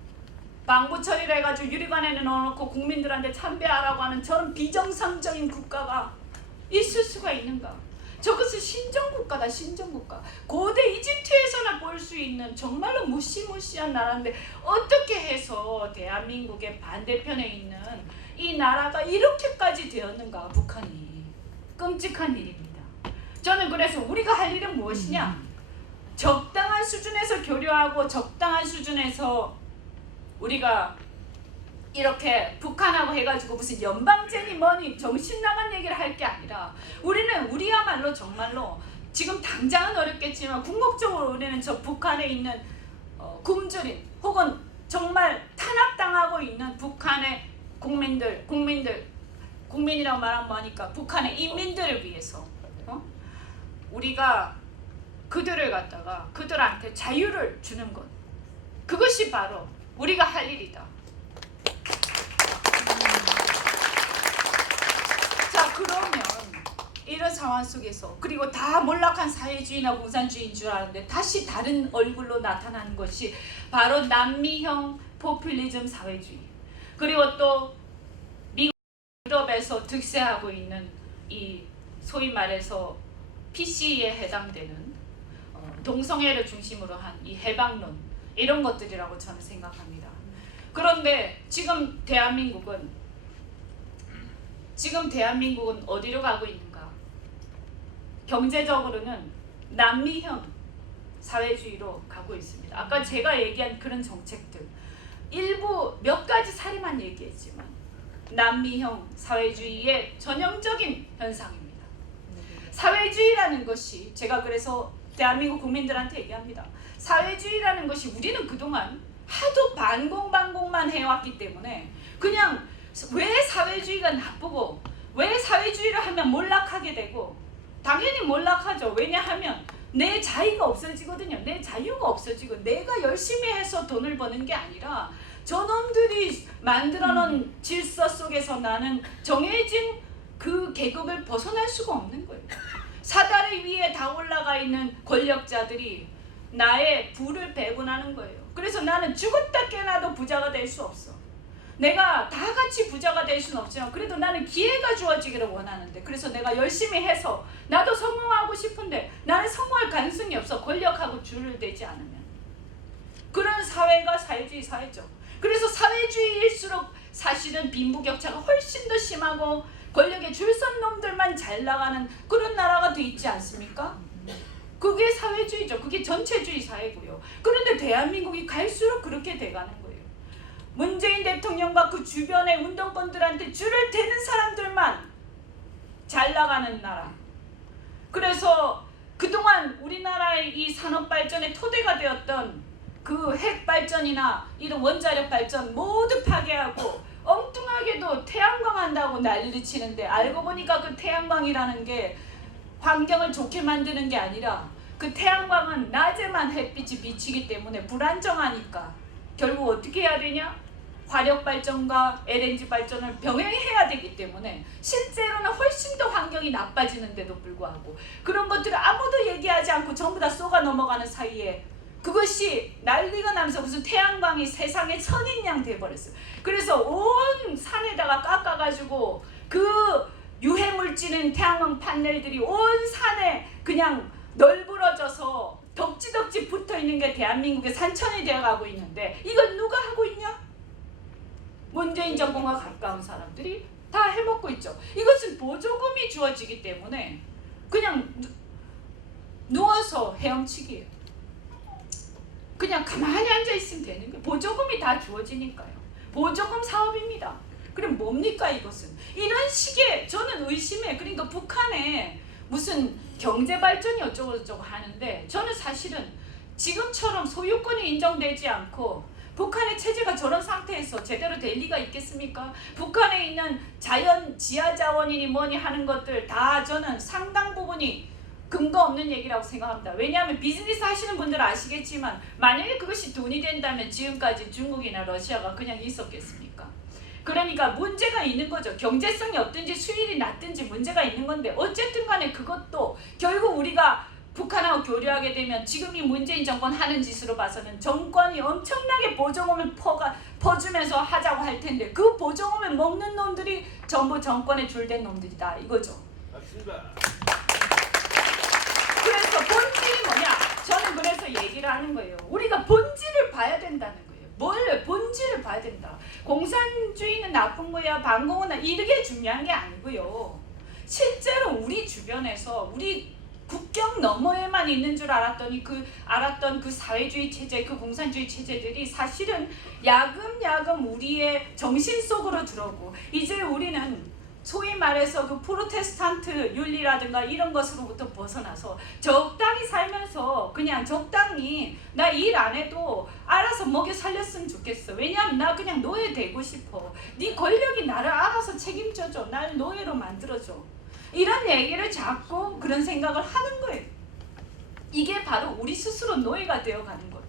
방부 처리를 해가지고 유리관에 넣어놓고 국민들한테 참배하라고 하는 저런 비정상적인 국가가 있을 수가 있는가? 저것은 신정국가다. 신정국가. 고대 이집트에서나 볼 수 있는 정말로 무시무시한 나라인데 어떻게 해서 대한민국의 반대편에 있는 이 나라가 이렇게까지 되었는가? 북한이. 끔찍한 일입니다. 저는 그래서 우리가 할 일은 무엇이냐? 적당한 수준에서 교류하고 적당한 수준에서 우리가 이렇게 북한하고 해가지고 무슨 연방제니 뭐니 정신나간 얘기를 할 게 아니라 우리는 우리야말로 정말로 지금 당장은 어렵겠지만 궁극적으로 우리는 저 북한에 있는 굶주린 혹은 정말 탄압당하고 있는 북한의 국민이라고 말하면 뭐하니까 북한의 인민들을 위해서 우리가 그들한테 자유를 주는 것, 그것이 바로 우리가 할 일이다. 자, 그러면 이런 상황 속에서 그리고 다 몰락한 사회주의나 공산주의인 줄 아는데 다시 다른 얼굴로 나타나는 것이 바로 남미형 포퓰리즘 사회주의, 그리고 또 미국 유럽에서 득세하고 있는 이 소위 말해서 PC에 해당되는 동성애를 중심으로 한 이 해방론, 이런 것들이라고 저는 생각합니다. 그런데 지금 대한민국은 어디로 가고 있는가? 경제적으로는 남미형 사회주의로 가고 있습니다. 아까 제가 얘기한 그런 정책들 일부 몇 가지 사례만 얘기했지만 남미형 사회주의의 전형적인 현상입니다. 사회주의라는 것이, 제가 그래서 대한민국 국민들한테 얘기합니다. 사회주의라는 것이 우리는 그동안 하도 반공만 해왔기 때문에 그냥 왜 사회주의가 나쁘고 왜 사회주의를 하면 몰락하게 되고, 당연히 몰락하죠. 왜냐하면 내 자유가 없어지거든요. 내 자유가 없어지고 내가 열심히 해서 돈을 버는 게 아니라 저놈들이 만들어놓은 질서 속에서 나는 정해진 그 계급을 벗어날 수가 없는 거예요. 사다리 위에 다 올라가 있는 권력자들이 나의 부를 배분하는 거예요. 그래서 나는 죽었다 깨나도 부자가 될 수 없어. 내가 다 같이 부자가 될 수는 없지만 그래도 나는 기회가 주어지기를 원하는데, 그래서 내가 열심히 해서 나도 성공하고 싶은데 나는 성공할 가능성이 없어. 권력하고 줄을 대지 않으면. 그런 사회가 사회주의 사회죠. 그래서 사회주의일수록 사실은 빈부격차가 훨씬 더 심하고 권력에 줄 선 놈들만 잘 나가는 그런 나라가 돼 있지 않습니까? 그게 사회주의죠. 그게 전체주의 사회고요. 그런데 대한민국이 갈수록 그렇게 돼가는 거예요. 문재인 대통령과 그 주변의 운동권들한테 줄을 대는 사람들만 잘 나가는 나라. 그래서 그동안 우리나라의 이 산업 발전의 토대가 되었던 그 핵 발전이나 이런 원자력 발전 모두 파괴하고 엉뚱하게도 태양광 한다고 난리를 치는데, 알고 보니까 그 태양광이라는 게 환경을 좋게 만드는 게 아니라 그 태양광은 낮에만 햇빛이 비치기 때문에 불안정하니까 결국 어떻게 해야 되냐? 화력 발전과 LNG 발전을 병행해야 되기 때문에 실제로는 훨씬 더 환경이 나빠지는데도 불구하고 그런 것들을 아무도 얘기하지 않고 전부 다 쏘가 넘어가는 사이에 그것이 난리가 나면서 무슨 태양광이 세상의 선인양 돼버렸어요. 그래서 온 산에다가 깎아가지고 그 유해물질인 태양광 판넬들이 온 산에 그냥 널브러져서 덕지덕지 붙어있는 게 대한민국의 산천이 되어가고 있는데, 이걸 누가 하고 있냐? 문재인 정권과 가까운 사람들이 다 해먹고 있죠. 이것은 보조금이 주어지기 때문에 그냥 누워서 헤엄치기예요. 그냥 가만히 앉아있으면 되는 거예요. 보조금이 다 주어지니까요. 보조금 사업입니다. 그럼 뭡니까 이것은? 이런 식의 저는 의심해. 그러니까 북한에 무슨 경제발전이 어쩌고저쩌고 하는데, 저는 사실은 지금처럼 소유권이 인정되지 않고 북한의 체제가 저런 상태에서 제대로 될 리가 있겠습니까? 북한에 있는 자연 지하자원이니 뭐니 하는 것들 다 저는 상당 부분이 근거 없는 얘기라고 생각합니다. 왜냐하면 비즈니스 하시는 분들은 아시겠지만 만약에 그것이 돈이 된다면 지금까지 중국이나 러시아가 그냥 있었겠습니까? 그러니까 문제가 있는 거죠. 경제성이 없든지 수익이 낮든지 문제가 있는 건데, 어쨌든 간에 그것도 결국 우리가 북한하고 교류하게 되면 지금 이 문재인 정권 하는 짓으로 봐서는 정권이 엄청나게 보조금을 퍼주면서 하자고 할 텐데, 그 보조금을 먹는 놈들이 전부 정권에 줄된 놈들이다 이거죠. 맞습니다. 그래서 본질이 뭐냐? 저는 그래서 얘기를 하는 거예요. 우리가 본질을 봐야 된다는 거예요. 뭘 본질을 봐야 된다. 공산주의는 나쁜 거야, 반공은 이게 중요한 게 아니고요. 실제로 우리 주변에서 우리 국경 너머에만 있는 줄 알았더니 알았던 그 사회주의 체제, 그 공산주의 체제들이 사실은 야금야금 우리의 정신 속으로 들어오고, 이제 우리는 소위 말해서 그 프로테스탄트 윤리라든가 이런 것으로부터 벗어나서 적당히 살면서 그냥 적당히 나 일 안 해도 알아서 먹여 살렸으면 좋겠어. 왜냐하면 나 그냥 노예 되고 싶어. 네 권력이 나를 알아서 책임져줘. 날 노예로 만들어줘. 이런 얘기를 자꾸 그런 생각을 하는 거예요. 이게 바로 우리 스스로 노예가 되어가는 것.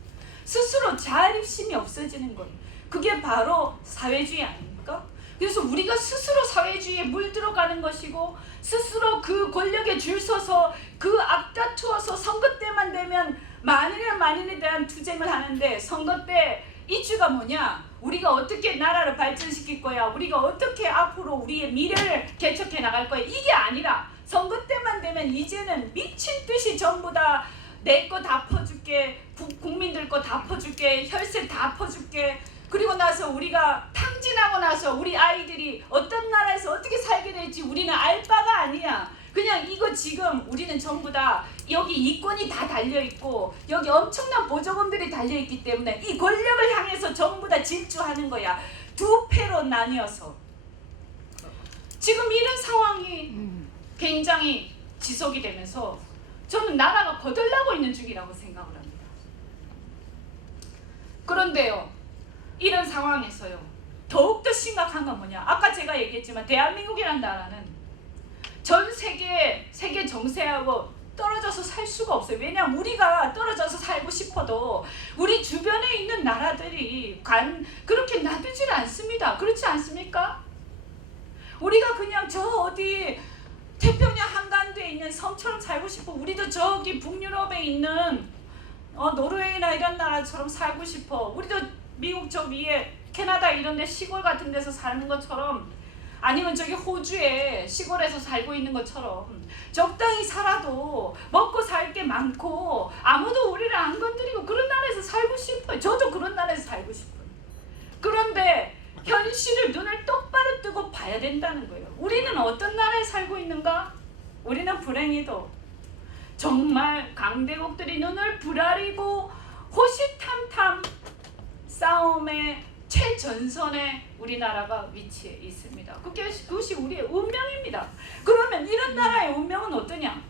스스로 자립심이 없어지는 것. 그게 바로 사회주의 아닙니까? 그래서 우리가 스스로 사회주의에 물들어가는 것이고, 스스로 그 권력에 줄 서서 그 앞다투어서 선거 때만 되면 만인에 대한 투쟁을 하는데, 선거 때 이슈가 뭐냐? 우리가 어떻게 나라를 발전시킬 거야? 우리가 어떻게 앞으로 우리의 미래를 개척해 나갈 거야? 이게 아니라 선거 때만 되면 이제는 미친 듯이 전부 다 내 거 다 퍼줄게, 국민들 거 다 퍼줄게, 혈세 다 퍼줄게. 그리고 나서 우리가 탕진하고 나서 우리 아이들이 어떤 나라에서 어떻게 살게 될지 우리는 알 바가 아니야. 그냥 이거 지금 우리는 전부 다 여기 이권이 다 달려있고 여기 엄청난 보조금들이 달려있기 때문에 이 권력을 향해서 전부 다 질주하는 거야. 두 패로 나뉘어서. 지금 이런 상황이 굉장히 지속이 되면서 저는 나라가 거덜나고 있는 중이라고 생각을 합니다. 그런데요, 이런 상황에서요, 더욱더 심각한 건 뭐냐? 아까 제가 얘기했지만 대한민국이라는 나라는 전 세계 정세하고 떨어져서 살 수가 없어요. 왜냐하면 우리가 떨어져서 살고 싶어도 우리 주변에 있는 나라들이 그렇게 놔두질 않습니다. 그렇지 않습니까? 우리가 그냥 저 어디 태평양 한가운데에 있는 섬처럼 살고 싶어. 우리도 저기 북유럽에 있는 노르웨이나 이런 나라처럼 살고 싶어. 우리도 미국 저 위에 캐나다 이런 데 시골 같은 데서 사는 것처럼, 아니면 저기 호주에 시골에서 살고 있는 것처럼 적당히 살아도 먹고 살 게 많고 아무도 우리를 안 건드리고 그런 나라에서 살고 싶어요. 저도 그런 나라에서 살고 싶어요. 그런데 현실을 눈을 똑바로 뜨고 봐야 된다는 거예요. 우리는 어떤 나라에 살고 있는가? 우리는 불행히도 정말 강대국들이 눈을 부라리고 호시탐탐 싸움의 최전선에 우리나라가 위치해 있습니다. 그것이 우리의 운명입니다. 그러면 이런 나라의 운명은 어떠냐?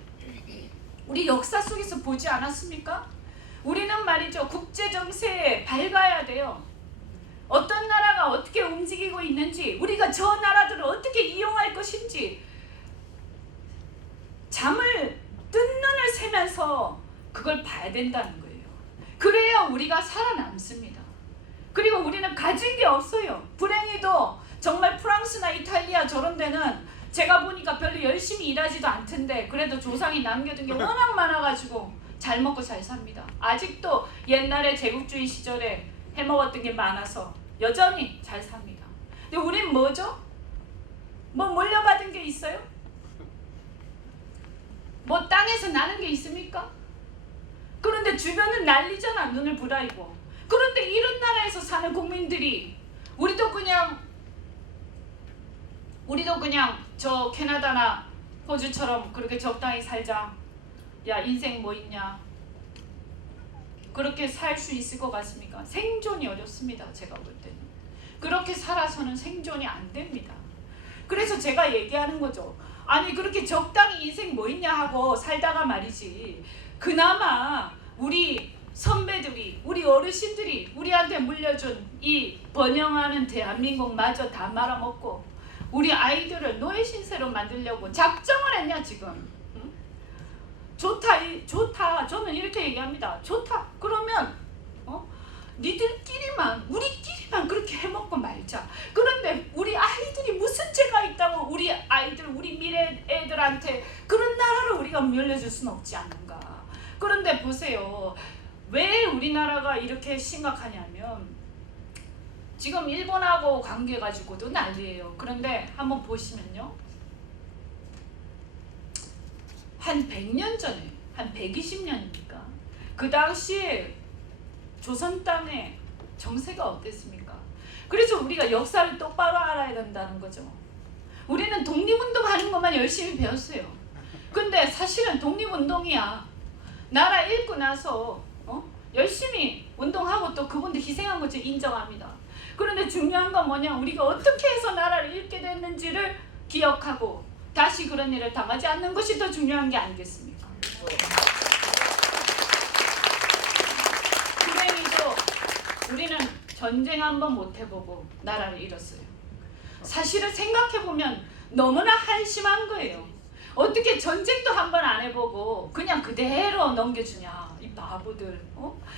우리 역사 속에서 보지 않았습니까? 우리는 말이죠, 국제정세에 밝아야 돼요. 어떤 나라가 어떻게 움직이고 있는지, 우리가 저 나라들을 어떻게 이용할 것인지 잠을 뜬 눈을 새면서 그걸 봐야 된다는 거예요. 그래야 우리가 살아남습니다. 그리고 우리는 가진 게 없어요. 불행히도 정말 프랑스나 이탈리아 저런 데는 제가 보니까 별로 열심히 일하지도 않던데 그래도 조상이 남겨둔 게 워낙 많아가지고 잘 먹고 잘 삽니다. 아직도 옛날에 제국주의 시절에 해먹었던 게 많아서 여전히 잘 삽니다. 근데 우린 뭐죠? 뭐 물려받은 게 있어요? 뭐 땅에서 나는 게 있습니까? 그런데 주변은 난리잖아, 눈을 부라리고. 그런데 이런 나라에서 사는 국민들이 우리도 그냥 저 캐나다나 호주처럼 그렇게 적당히 살자. 야, 인생 뭐 있냐? 그렇게 살 수 있을 것 같습니까? 생존이 어렵습니다. 제가 볼 때는. 그렇게 살아서는 생존이 안 됩니다. 그래서 제가 얘기하는 거죠. 아니 그렇게 적당히 인생 뭐 있냐 하고 살다가 말이지, 그나마 우리 선배들이, 우리 어르신들이 우리한테 물려준 이 번영하는 대한민국마저 다 말아먹고 우리 아이들을 노예 신세로 만들려고 작정을 했냐 지금. 응? 좋다. 저는 이렇게 얘기합니다. 좋다. 그러면 우리끼리만 그렇게 해먹고 말자. 그런데 우리 아이들이 무슨 죄가 있다고 우리 아이들, 우리 미래 애들한테 그런 나라를 우리가 물려줄 수는 없지 않는가. 그런데 보세요. 왜 우리나라가 이렇게 심각하냐면 지금 일본하고 관계 가지고도 난리예요. 그런데 한번 보시면요, 한 100년 전에, 한 120년입니까? 그 당시에 조선 땅의 정세가 어땠습니까? 그래서 우리가 역사를 똑바로 알아야 된다는 거죠. 우리는 독립운동 하는 것만 열심히 배웠어요. 근데 사실은 독립운동이야, 나라 잃고 나서 열심히 운동하고 또 그분들 희생한 거죠. 인정합니다. 그런데 중요한 건 뭐냐, 우리가 어떻게 해서 나라를 잃게 됐는지를 기억하고 다시 그런 일을 당하지 않는 것이 더 중요한 게 아니겠습니까? 불행히도 우리는 전쟁 한번 못 해보고 나라를 잃었어요. 사실은 생각해보면 너무나 한심한 거예요. 어떻게 전쟁도 한번 안 해보고 그냥 그대로 넘겨주냐, 이 바보들.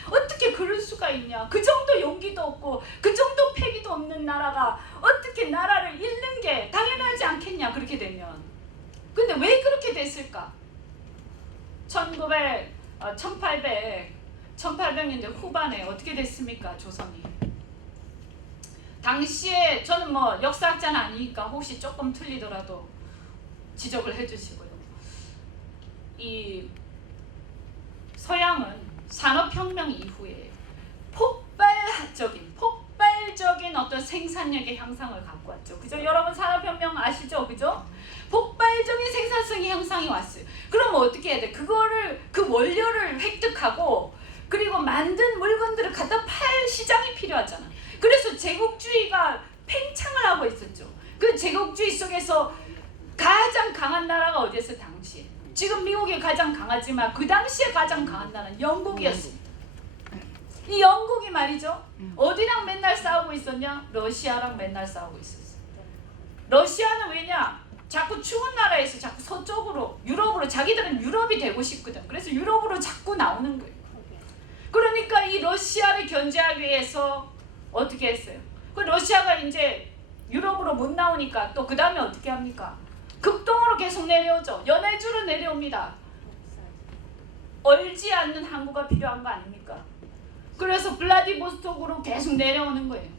어떻게 그럴 수가 있냐. 그 정도 용기도 없고 그 정도 패기도 없는 나라가 어떻게 나라를 잃는 게 당연하지 않겠냐, 그렇게 되면. 근데 왜 그렇게 됐을까? 1800년대 후반에 어떻게 됐습니까, 조선이? 당시에 저는 뭐 역사학자는 아니니까 혹시 조금 틀리더라도 지적을 해주시고요. 이 서양은 산업혁명 이후에 폭발적인 어떤 생산력의 향상을 갖고 왔죠. 그죠? 여러분 산업혁명 아시죠? 그죠? 폭발적인 생산성의 향상이 왔어요. 그럼 어떻게 해야 돼? 그 원료를 획득하고 그리고 만든 물건들을 갖다 팔 시장이 필요하잖아. 그래서 제국주의가 팽창을 하고 있었죠. 그 제국주의 속에서 가장 강한 나라가 어디였어요, 당시에? 지금 미국이 가장 강하지만 그 당시에 가장 강한 나라는 영국이었습니다. 이 영국이 말이죠. 어디랑 맨날 싸우고 있었냐? 러시아랑 맨날 싸우고 있었어요. 러시아는 왜냐? 자꾸 추운 나라에서 자꾸 서쪽으로 유럽으로 자기들은 유럽이 되고 싶거든. 그래서 유럽으로 자꾸 나오는 거예요. 그러니까 이 러시아를 견제하기 위해서 어떻게 했어요? 그 러시아가 이제 유럽으로 못 나오니까 또 그 다음에 어떻게 합니까? 극동으로 계속 내려오죠. 연해주로 내려옵니다. 얼지 않는 항구가 필요한 거 아닙니까? 그래서 블라디보스톡으로 계속 내려오는 거예요.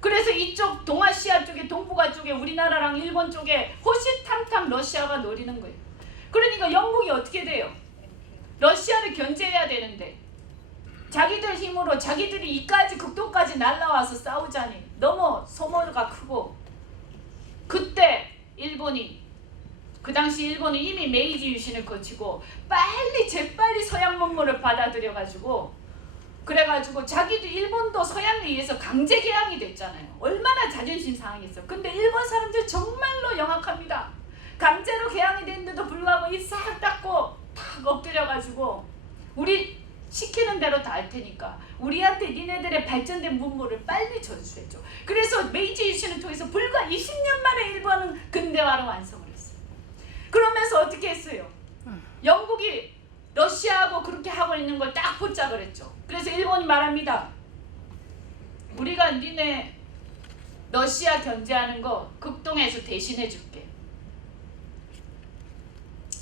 그래서 이쪽 동아시아 쪽에 동북아 쪽에 우리나라랑 일본 쪽에 호시탐탐 러시아가 노리는 거예요. 그러니까 영국이 어떻게 돼요? 러시아를 견제해야 되는데 자기들 힘으로 자기들이 이까지 극도까지 날라와서 싸우자니 너무 소모가 크고, 그때 일본이 그 당시 일본이 이미 메이지 유신을 거치고 재빨리 서양 문물을 받아들여가지고 그래가지고 자기도 일본도 서양에 의해서 강제 개항이 됐잖아요. 얼마나 자존심 상하겠어. 근데 일본 사람들 정말로 영악합니다. 강제로 개항이 됐는데도 불구하고 입 싹 닫고 탁 엎드려가지고 우리 시키는 대로 다 할 테니까 우리한테 니네들의 발전된 문물을 빨리 전수해줘. 그래서 메이지 유신을 통해서 불과 20년 만에 일본은 근대화를 완성을 했어요. 그러면서 어떻게 했어요? 영국이 러시아하고 그렇게 하고 있는 걸 딱 포착을 했죠. 그래서 일본이 말합니다. 우리가 니네 러시아 견제하는 거 극동에서 대신해 줄게.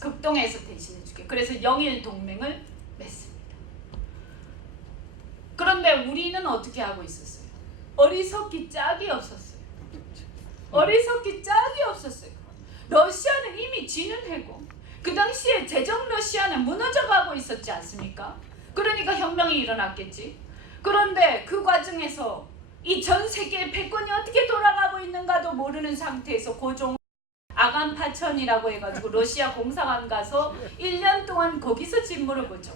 극동에서 대신해 줄게. 그래서 영일 동맹을 맺습니다. 그런데 우리는 어떻게 하고 있었어요? 어리석기 짝이 없었어요. 어리석기 짝이 없었어요. 러시아는 이미 지는 해고 그 당시에 제정 러시아는 무너져가고 있었지 않습니까? 그러니까 혁명이 일어났겠지. 그런데 그 과정에서 이 전 세계의 패권이 어떻게 돌아가고 있는가도 모르는 상태에서 고종 아간파천이라고 해가지고 러시아 공사관 가서 1년 동안 거기서 진무를 보죠.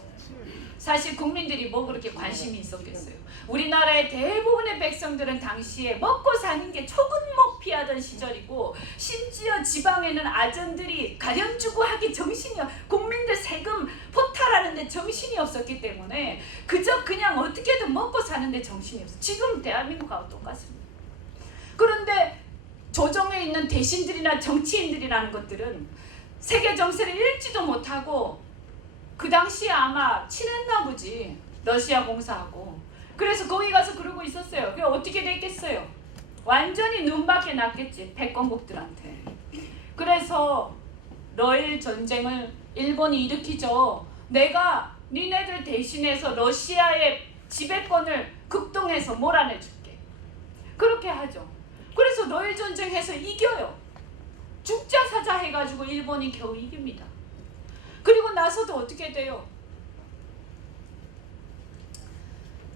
사실 국민들이 뭐 그렇게 관심이 있었겠어요. 우리나라의 대부분의 백성들은 당시에 먹고 사는 게 초근목피하던 시절이고, 심지어 지방에는 아전들이 가련 주고 하기 정신이 국민들 세금 포탈하는데 정신이 없었기 때문에 그저 그냥 어떻게든 먹고 사는데 정신이 없어요. 지금 대한민국하고 똑같습니다. 그런데 조정에 있는 대신들이나 정치인들이라는 것들은 세계 정세를 읽지도 못하고 그 당시에 아마 친했나 보지, 러시아 공사하고. 그래서 거기 가서 그러고 있었어요. 그게 어떻게 됐겠어요? 완전히 눈밖에 났겠지, 패권국들한테. 그래서 러일 전쟁을 일본이 일으키죠. 내가 니네들 대신해서 러시아의 지배권을 극동에서 몰아내줄게. 그렇게 하죠. 그래서 러일 전쟁해서 이겨요. 죽자 사자 해가지고 일본이 겨우 이깁니다. 그리고 나서도 어떻게 돼요?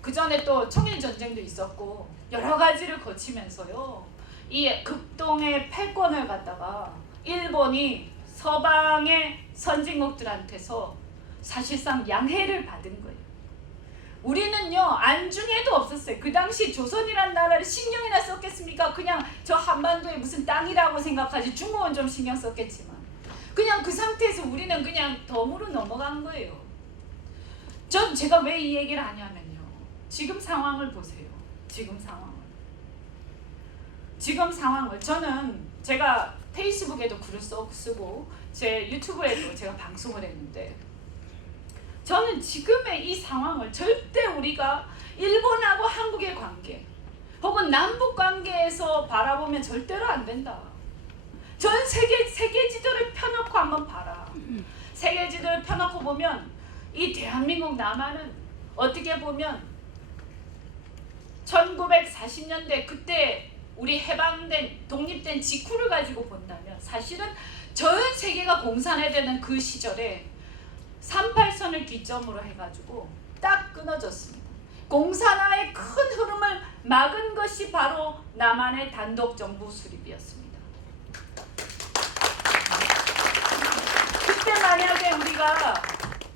그 전에 또 청일전쟁도 있었고 여러 가지를 거치면서요, 이 극동의 패권을 갖다가 일본이 서방의 선진국들한테서 사실상 양해를 받은 거예요. 우리는요 안중에도 없었어요. 그 당시 조선이란 나라를 신경이나 썼겠습니까? 그냥 저 한반도에 무슨 땅이라고 생각하지. 중국은 좀 신경 썼겠지만 그냥 그 상태에서 우리는 그냥 덤으로 넘어간 거예요. 제가 왜 이 얘기를 하냐면요, 지금 상황을 보세요. 지금 상황을 저는 제가 페이스북에도 글을 쓰고 제 유튜브에도 제가 방송을 했는데, 저는 지금의 이 상황을 절대 우리가 일본하고 한국의 관계 혹은 남북 관계에서 바라보면 절대로 안 된다. 전 세계 지도를 펴놓고 한번 봐라. 세계 지도를 펴놓고 보면 이 대한민국 남한은 어떻게 보면 1940년대 그때 우리 해방된 독립된 직후를 가지고 본다면 사실은 전 세계가 공산화되는 그 시절에 38선을 기점으로 해가지고 딱 끊어졌습니다. 공산화의 큰 흐름을 막은 것이 바로 남한의 단독 정부 수립이었습니다. 그때 만약에 우리가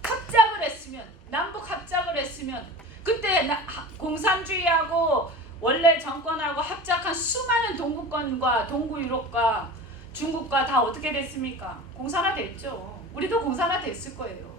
합작을 했으면, 남북 합작을 했으면, 그때 공산주의하고 원래 정권하고 합작한 수많은 동구권과 동구 유럽과 중국과 다 어떻게 됐습니까? 공산화됐죠. 우리도 공산화됐을 거예요.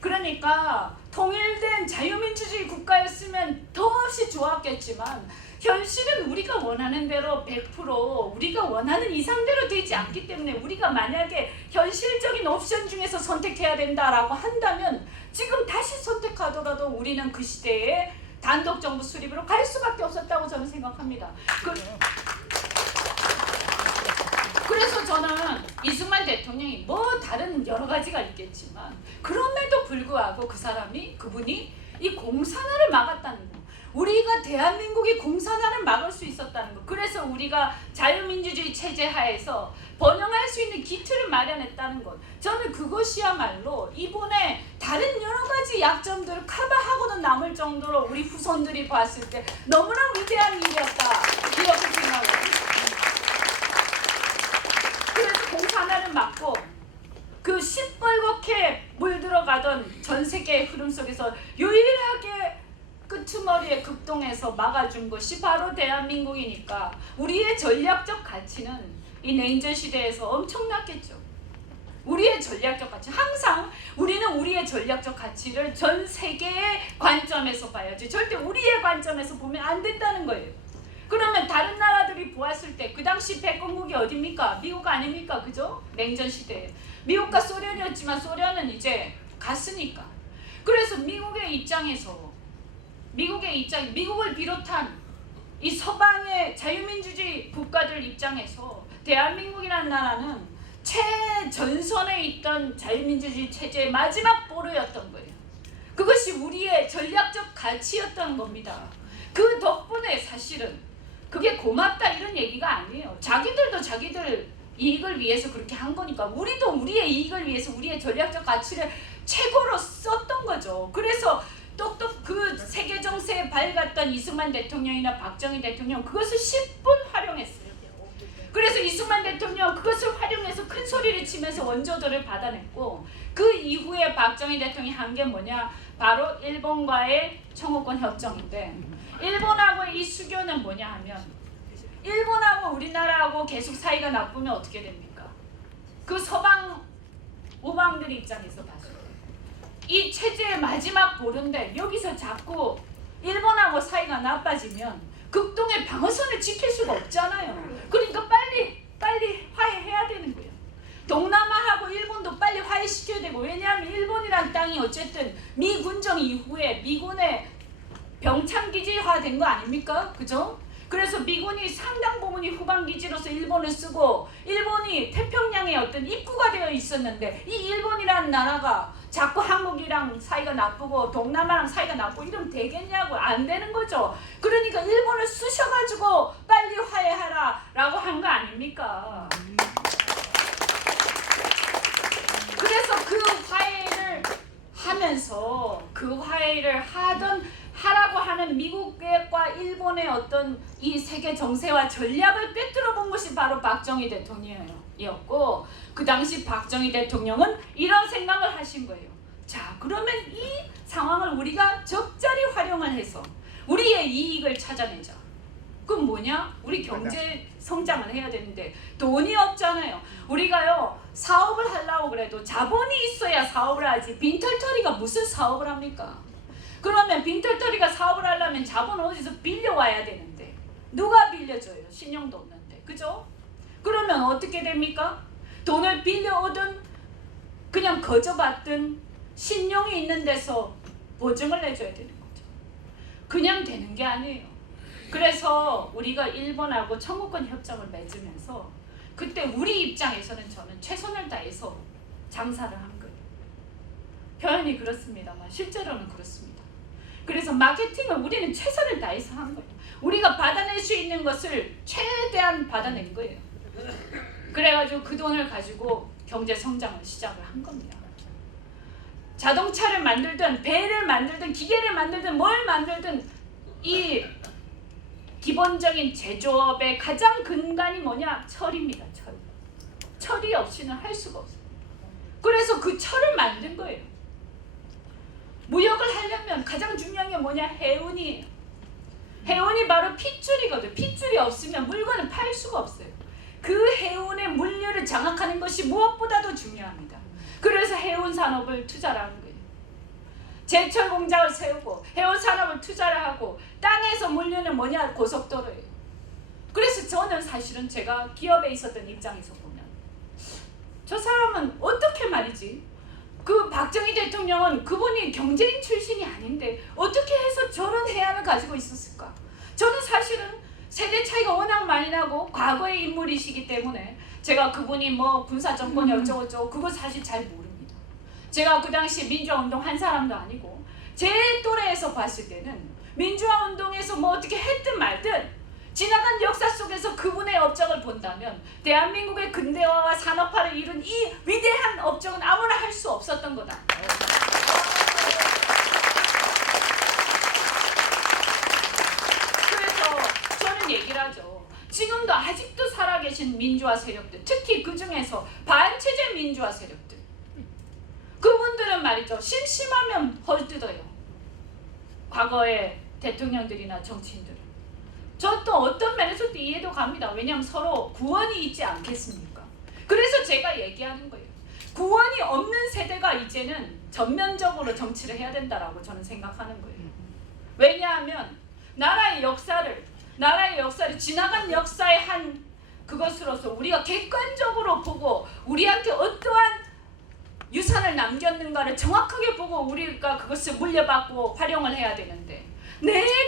그러니까 통일된 자유민주주의 국가였으면 더없이 좋았겠지만 현실은 우리가 원하는 대로 100% 우리가 원하는 이상대로 되지 않기 때문에 우리가 만약에 현실적인 옵션 중에서 선택해야 된다라고 한다면 지금 다시 선택하더라도 우리는 그 시대에 단독정부 수립으로 갈 수밖에 없었다고 저는 생각합니다. 그래서 저는 이승만 대통령이 뭐 다른 여러 가지가 있겠지만 그럼에도 불구하고 그분이 이 공산화를 막았다는 거, 우리가 대한민국이 공산화를 막을 수 있었다는 거, 그래서 우리가 자유민주주의 체제 하에서 번영할 수 있는 기틀을 마련했다는 것, 저는 그것이야말로 이번에 다른 여러 가지 약점들을 커버하고도 남을 정도로 우리 후손들이 봤을 때 너무나 위대한 일이었다 이렇게 생각합니다. 그래서 공산화를 막고 그 시뻘겋게 물들어가던 전 세계의 흐름 속에서 유일하게 끄트머리에 급동해서 막아준 것이 바로 대한민국이니까 우리의 전략적 가치는 이 냉전 시대에서 엄청났겠죠. 우리의 전략적 가치, 항상 우리는 우리의 전략적 가치를 전 세계의 관점에서 봐야지 절대 우리의 관점에서 보면 안 된다는 거예요. 그러면 다른 나라들이 보았을 때 그 당시 패권국이 어딥니까? 미국 아닙니까? 그죠? 냉전 시대에 미국과 소련이었지만 소련은 이제 갔으니까. 그래서 미국의 입장을 비롯한 이 서방의 자유민주주의 국가들 입장에서 대한민국이라는 나라는 최전선에 있던 자유민주주의 체제의 마지막 보루였던 거예요. 그것이 우리의 전략적 가치였던 겁니다. 그 덕분에 사실은 그게 고맙다 이런 얘기가 아니에요. 자기들도 자기들 이익을 위해서 그렇게 한 거니까 우리도 우리의 이익을 위해서 우리의 전략적 가치를 최고로 썼던 거죠. 그래서 똑똑 그 세계 정세에 밝았던 이승만 대통령이나 박정희 대통령 그것을 10분 활용했어요. 그래서 이승만 대통령 그것을 활용해서 큰 소리를 치면서 원조들을 받아냈고 그 이후에 박정희 대통령이 한 게 뭐냐? 바로 일본과의 청구권 협정인데 일본하고의 이 수교는 뭐냐 하면 일본하고 우리나라하고 계속 사이가 나쁘면 어떻게 됩니까? 그 서방 우방들 입장에서 봤을 때 이 체제의 마지막 보루인데 여기서 자꾸 일본하고 사이가 나빠지면 극동의 방어선을 지킬 수가 없잖아요. 그러니까 빨리 화해해야 되는 거예요. 동남아하고 일본도 빨리 화해시켜야 되고, 왜냐하면 일본이란 땅이 어쨌든 미군정 이후에 미군의 병창기지화된 거 아닙니까? 그죠? 그래서 미군이 상당 부분이 후방기지로서 일본을 쓰고 일본이 태평양의 어떤 입구가 되어 있었는데 이 일본이라는 나라가 자꾸 한국이랑 사이가 나쁘고 동남아랑 사이가 나쁘고 이러면 되겠냐고, 안 되는 거죠. 그러니까 일본을 쑤셔가지고 빨리 화해하라 라고 한 거 아닙니까? 그래서 그 화해를 하면서 그 화해를 하라고 하는 미국과 일본의 어떤 이 세계 정세와 전략을 꿰뚫어 본 것이 바로 박정희 대통령이었고, 그 당시 박정희 대통령은 이런 생각을 하신 거예요. 자, 그러면 이 상황을 우리가 적절히 활용을 해서 우리의 이익을 찾아내자. 그럼 뭐냐? 우리 경제 성장을 해야 되는데 돈이 없잖아요. 우리가요 사업을 하려고 그래도 자본이 있어야 사업을 하지, 빈털터리가 무슨 사업을 합니까? 그러면 빈털터리가 사업을 하려면 자본을 어디서 빌려와야 되는데 누가 빌려줘요? 신용도 없는데. 그죠? 그러면 어떻게 됩니까? 돈을 빌려오든 그냥 거저받든 신용이 있는 데서 보증을 내줘야 되는 거죠. 그냥 되는 게 아니에요. 그래서 우리가 일본하고 청구권 협정을 맺으면서 그때 우리 입장에서는 저는 최선을 다해서 장사를 한 거예요. 표현이 그렇습니다만 실제로는 그렇습니다. 그래서 마케팅을 우리는 최선을 다해서 한 거예요. 우리가 받아낼 수 있는 것을 최대한 받아낸 거예요. 그래가지고 그 돈을 가지고 경제 성장을 시작을 한 겁니다. 자동차를 만들든 배를 만들든 기계를 만들든 뭘 만들든 이 기본적인 제조업의 가장 근간이 뭐냐? 철입니다. 철. 철이 없이는 할 수가 없어요. 그래서 그 철을 만든 거예요. 무역을 하려면 가장 중요한 게 뭐냐? 해운이에요. 해운이 바로 핏줄이거든요. 핏줄이 없으면 물건을 팔 수가 없어요. 그 해운의 물류를 장악하는 것이 무엇보다도 중요합니다. 그래서 해운 산업을 투자를 하는 거예요. 제철 공장을 세우고 해운 산업을 투자를 하고 땅에서 물류는 뭐냐? 고속도로예요. 그래서 저는 사실은 제가 기업에 있었던 입장에서 보면 저 사람은 어떻게 말이지? 그 박정희 대통령은 그분이 경제인 출신이 아닌데 어떻게 해서 저런 해안을 가지고 있었을까? 저는 사실은 세대 차이가 워낙 많이 나고 과거의 인물이시기 때문에 제가 그분이 뭐 군사정권이 어쩌고저쩌고 그거 사실 잘 모릅니다. 제가 그 당시 민주화운동 한 사람도 아니고 제 또래에서 봤을 때는 민주화운동에서 뭐 어떻게 했든 말든 지나간 역사 속에서 그분의 업적을 본다면 대한민국의 근대화와 산업화를 이룬 이 위대한 업적은 아무나 할 수 없었던 거다. 그래서 저는 얘기를 하죠. 지금도 아직도 살아계신 민주화 세력들, 특히 그 중에서 반체제 민주화 세력들, 그분들은 말이죠. 심심하면 헐뜯어요. 과거의 대통령들이나 정치인들은. 저 또 어떤 면에서 또 이해도 갑니다. 왜냐하면 서로 구원이 있지 않겠습니까? 그래서 제가 얘기하는 거예요. 구원이 없는 세대가 이제는 전면적으로 정치를 해야 된다라고 저는 생각하는 거예요. 왜냐하면 나라의 역사를 지나간 역사의 한 그것으로서 우리가 객관적으로 보고 우리한테 어떠한 유산을 남겼는가를 정확하게 보고 우리가 그것을 물려받고 활용을 해야 되는데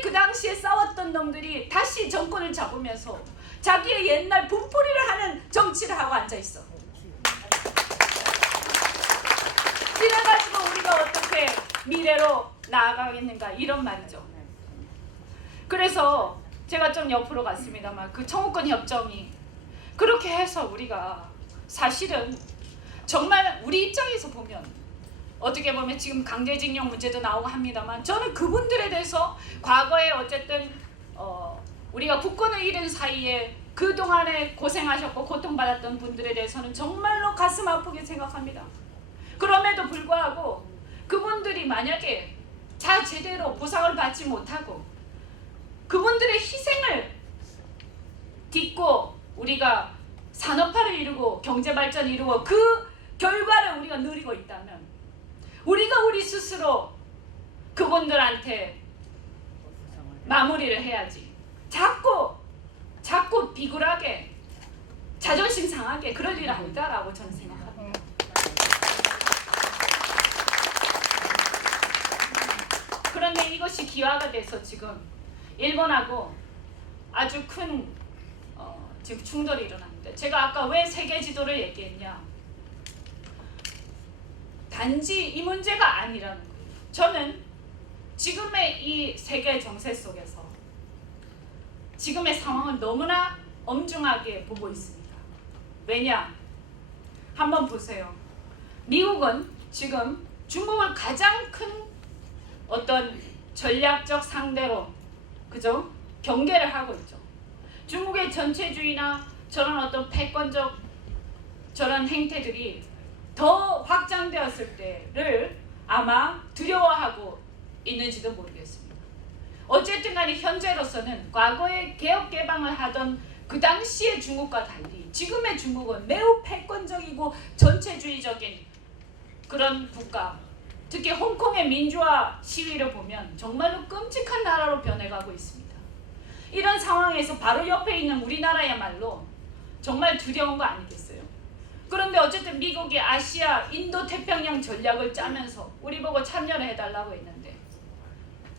그 당시에 싸웠던 놈들이 다시 정권을 잡으면서 자기의 옛날 분풀이를 하는 정치를 하고 앉아있어. 이래가지고 우리가 어떻게 미래로 나아가겠는가 이런 말이죠. 그래서 제가 좀 옆으로 갔습니다만 그 청구권 협정이 그렇게 해서 우리가 사실은 정말 우리 입장에서 보면 어떻게 보면 지금 강제징용 문제도 나오고 합니다만 저는 그분들에 대해서 과거에 어쨌든 우리가 국권을 잃은 사이에 그동안에 고생하셨고 고통받았던 분들에 대해서는 정말로 가슴 아프게 생각합니다. 그럼에도 불구하고 그분들이 만약에 제대로 보상을 받지 못하고 그분들의 희생을 딛고 우리가 산업화를 이루고 경제발전을 이루고 그 결과를 우리가 누리고 있다면 우리가 우리 스스로 그분들한테 마무리를 해야지. 자꾸 비굴하게 자존심 상하게 그럴 일 아니다라고 저는 생각합니다. 그런데 이것이 기화가 돼서 지금 일본하고 아주 큰 지금 충돌이 일어납니다. 제가 아까 왜 세계 지도를 얘기했냐? 단지 이 문제가 아니라는 거예요. 저는 지금의 이 세계 정세 속에서 지금의 상황을 너무나 엄중하게 보고 있습니다. 왜냐? 한번 보세요. 미국은 지금 중국을 가장 큰 어떤 전략적 상대로 그죠? 경계를 하고 있죠. 중국의 전체주의나 저런 어떤 패권적 저런 행태들이 더 확장되었을 때를 아마 두려워하고 있는지도 모르겠습니다. 어쨌든 간에 현재로서는 과거에 개혁 개방을 하던 그 당시의 중국과 달리 지금의 중국은 매우 패권적이고 전체주의적인 그런 국가, 특히 홍콩의 민주화 시위를 보면 정말로 끔찍한 나라로 변해가고 있습니다. 이런 상황에서 바로 옆에 있는 우리나라야말로 정말 두려운 거 아니겠어요? 그런데 어쨌든 미국이 아시아, 인도 태평양 전략을 짜면서 우리 보고 참여를 해달라고 했는데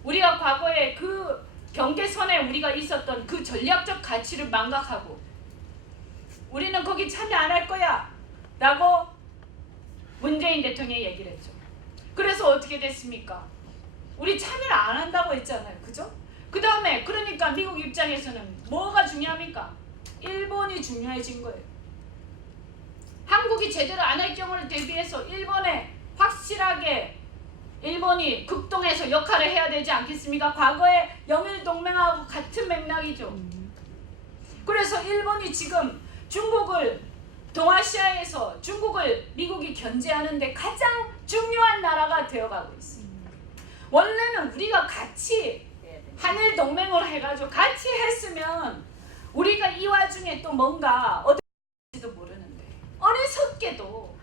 우리가 과거에 그 경계선에 우리가 있었던 그 전략적 가치를 망각하고 우리는 거기 참여 안 할 거야 라고 문재인 대통령이 얘기를 했죠. 그래서 어떻게 됐습니까? 우리 참여를 안 한다고 했잖아요. 그죠? 그 다음에 그러니까 미국 입장에서는 뭐가 중요합니까? 일본이 중요해진 거예요. 한국이 제대로 안 할 경우를 대비해서 일본에 확실하게 일본이 극동에서 역할을 해야 되지 않겠습니까? 과거에 영일동맹하고 같은 맥락이죠. 그래서 일본이 지금 중국을 동아시아에서 중국을 미국이 견제하는데 가장 중요한 나라가 되어가고 있습니다. 원래는 우리가 같이 한일 동맹을 해가지고 같이 했으면 우리가 이 와중에 또 뭔가 우습게도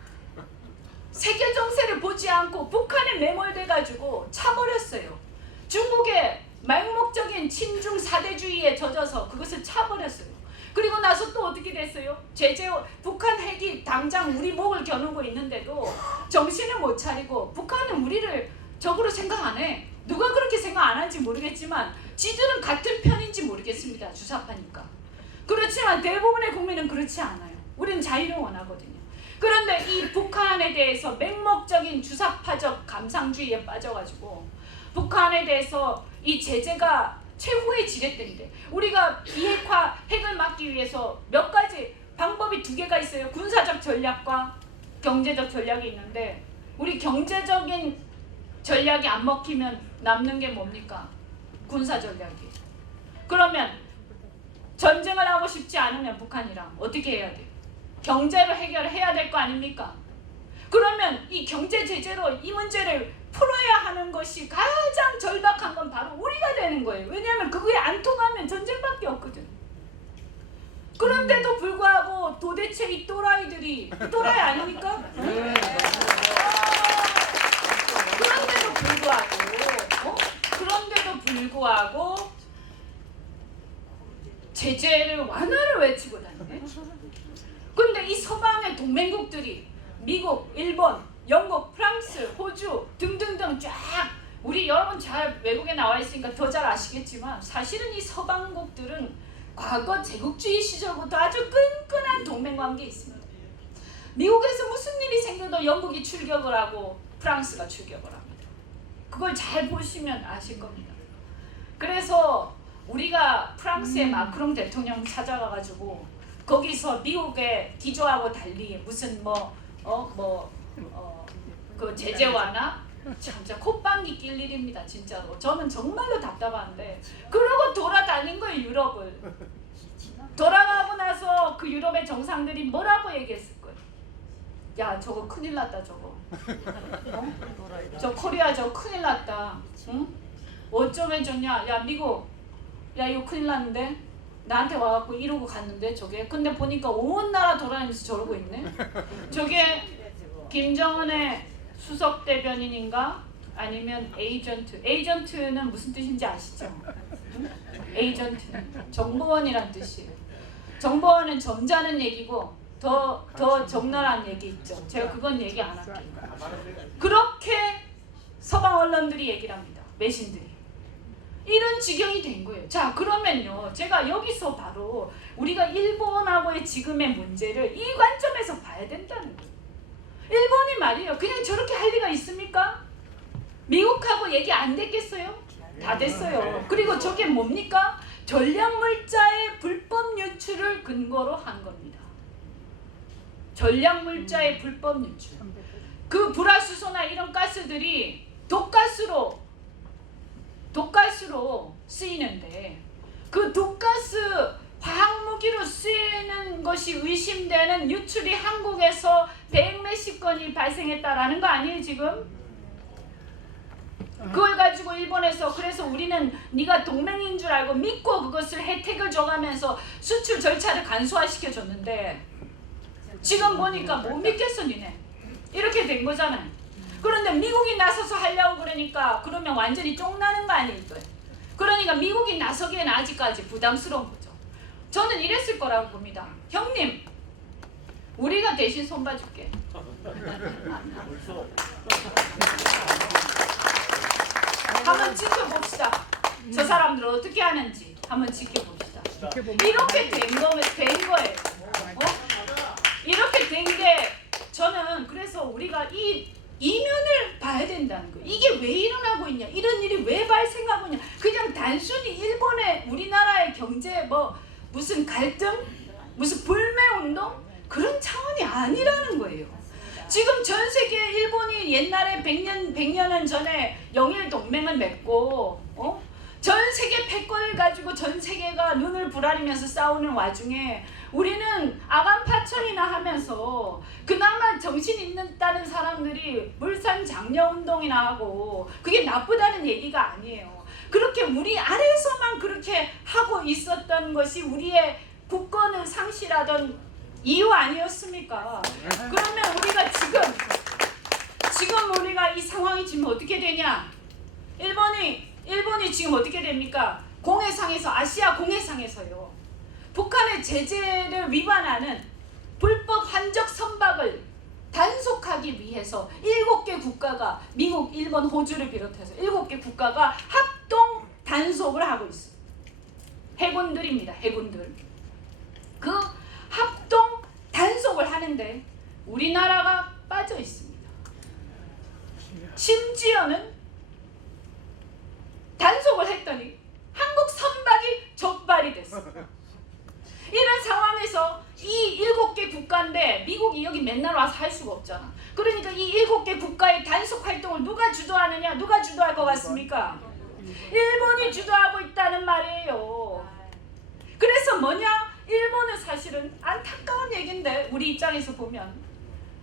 세계 정세를 보지 않고 북한에 매몰돼 가지고 차버렸어요. 중국의 맹목적인 친중 사대주의에 젖어서 그것을 차버렸어요. 그리고 나서 또 어떻게 됐어요? 북한 핵이 당장 우리 목을 겨누고 있는데도 정신을 못 차리고 북한은 우리를 적으로 생각 안 해. 누가 그렇게 생각 안 하는지 모르겠지만 지들은 같은 편인지 모르겠습니다. 주사파니까. 그렇지만 대부분의 국민은 그렇지 않아요. 우리는 자유를 원하거든요. 그런데 이 북한에 대해서 맹목적인 주사파적 감상주의에 빠져가지고 북한에 대해서 이 제재가 최후의 지렛대인데 우리가 비핵화 핵을 막기 위해서 몇 가지 방법이 두 개가 있어요. 군사적 전략과 경제적 전략이 있는데 우리 경제적인 전략이 안 먹히면 남는 게 뭡니까? 군사 전략이. 그러면 전쟁을 하고 싶지 않으면 북한이랑 어떻게 해야 돼요? 경제로 해결해야 될 거 아닙니까? 그러면 이 경제 제재로 이 문제를 풀어야 하는 것이 가장 절박한 건 바로 우리가 되는 거예요. 왜냐하면 그거에 안 통하면 전쟁밖에 없거든. 그런데도 불구하고 도대체 이 또라이들이 또라이 아닙니까? 그런데도 불구하고 제재를 완화를 외치고 다니네. 근데 이 서방의 동맹국들이 미국, 일본, 영국, 프랑스, 호주 등등등 쫙 우리 여러분 잘 외국에 나와 있으니까 더 잘 아시겠지만 사실은 이 서방국들은 과거 제국주의 시절부터 아주 끈끈한 동맹관계에 있습니다. 미국에서 무슨 일이 생겨도 영국이 출격을 하고 프랑스가 출격을 합니다. 그걸 잘 보시면 아실 겁니다. 그래서 우리가 프랑스의 마크롱 대통령 찾아가가지고 거기서 미국의 기조하고 달리 무슨 그 제재 완화 진짜 콧방귀 낄 일입니다. 진짜로 저는 정말로 답답한데 그러고 돌아다닌 거예요. 유럽을 돌아가고 나서 그 유럽의 정상들이 뭐라고 얘기했을 거예요? 야 저거 큰일 났다 저거 저 코리아 저거 큰일 났다. 응? 어쩌면 좋냐? 야 미국 야 이거 큰일 났는데 나한테 와갖고 이러고 갔는데 저게 근데 보니까 온 나라 돌아다니면서 저러고 있네. 저게 김정은의 수석 대변인인가? 아니면 에이전트는 무슨 뜻인지 아시죠? 에이전트 정보원이란 뜻이에요. 정보원은 점잖은 얘기고 더 적나라한 얘기 있죠. 제가 그건 얘기 안 할게요. 그렇게 서방 언론들이 얘기를 합니다. 매신들이. 이런 지경이 된 거예요. 자 그러면요 제가 여기서 바로 우리가 일본하고의 지금의 문제를 이 관점에서 봐야 된다는 거예요. 일본이 말이에요 그냥 저렇게 할 리가 있습니까? 미국하고 얘기 안 됐겠어요? 다 됐어요. 그리고 저게 뭡니까? 전략물자의 불법 유출을 근거로 한 겁니다. 전략물자의 불법 유출. 그 불화수소나 이런 가스들이 독가스로 쓰이는데 그 독가스 화학무기로 쓰이는 것이 의심되는 유출이 한국에서 100몇십 건이 발생했다라는 거 아니에요 지금? 그걸 가지고 일본에서 그래서 우리는 네가 동맹인 줄 알고 믿고 그것을 혜택을 줘가면서 수출 절차를 간소화시켜줬는데 지금 보니까 못 믿겠어 니네. 이렇게 된 거잖아요. 그런데 미국이 나서서 하려고 그러니까 그러면 완전히 쫑나는 거 아닐까요? 그러니까 미국이 나서기에는 아직까지 부담스러운 거죠. 저는 이랬을 거라고 봅니다. 형님 우리가 대신 손봐줄게. 한번 지켜봅시다. 저 사람들 어떻게 하는지 한번 지켜봅시다. 이렇게 된 거예요. 이렇게 된 게 저는 그래서 우리가 이 이면을 봐야 된다는 거예요. 이게 왜 일어나고 있냐? 이런 일이 왜 발생하고 있냐? 그냥 단순히 일본의 우리나라의 경제 무슨 갈등? 무슨 불매운동? 그런 차원이 아니라는 거예요. 지금 전 세계 일본이 옛날에 100년 전에 영일 동맹을 맺고 전 세계 패권을 가지고 전 세계가 눈을 부라리면서 싸우는 와중에 우리는 아간파천이나 하면서 그나마 정신 있다는 사람들이 물산 장려운동이나 하고 그게 나쁘다는 얘기가 아니에요. 그렇게 우리 아래에서만 그렇게 하고 있었던 것이 우리의 국권을 상실하던 이유 아니었습니까? 그러면 우리가 지금 우리가 이 상황이 지금 어떻게 되냐? 일본이 지금 어떻게 됩니까? 공해상에서, 아시아 공해상에서요, 북한의 제재를 위반하는 불법 환적 선박을 단속하기 위해서 7개 국가가, 미국, 일본, 호주를 비롯해서 7개 국가가 합동 단속을 하고 있어요. 해군들입니다. 해군들. 그 합동 단속을 하는데 우리나라가 빠져 있습니다. 심지어는 단속을 했더니 한국 선박이 적발이 됐어요. 이런 상황에서 이 7개 국가인데 미국이 여기 맨날 와서 할 수가 없잖아. 그러니까 이 7개 국가의 단속 활동을 누가 주도하느냐? 누가 주도할 것 같습니까? 일본이 주도하고 있다는 말이에요. 그래서 뭐냐? 일본은 사실은 안타까운 얘기인데 우리 입장에서 보면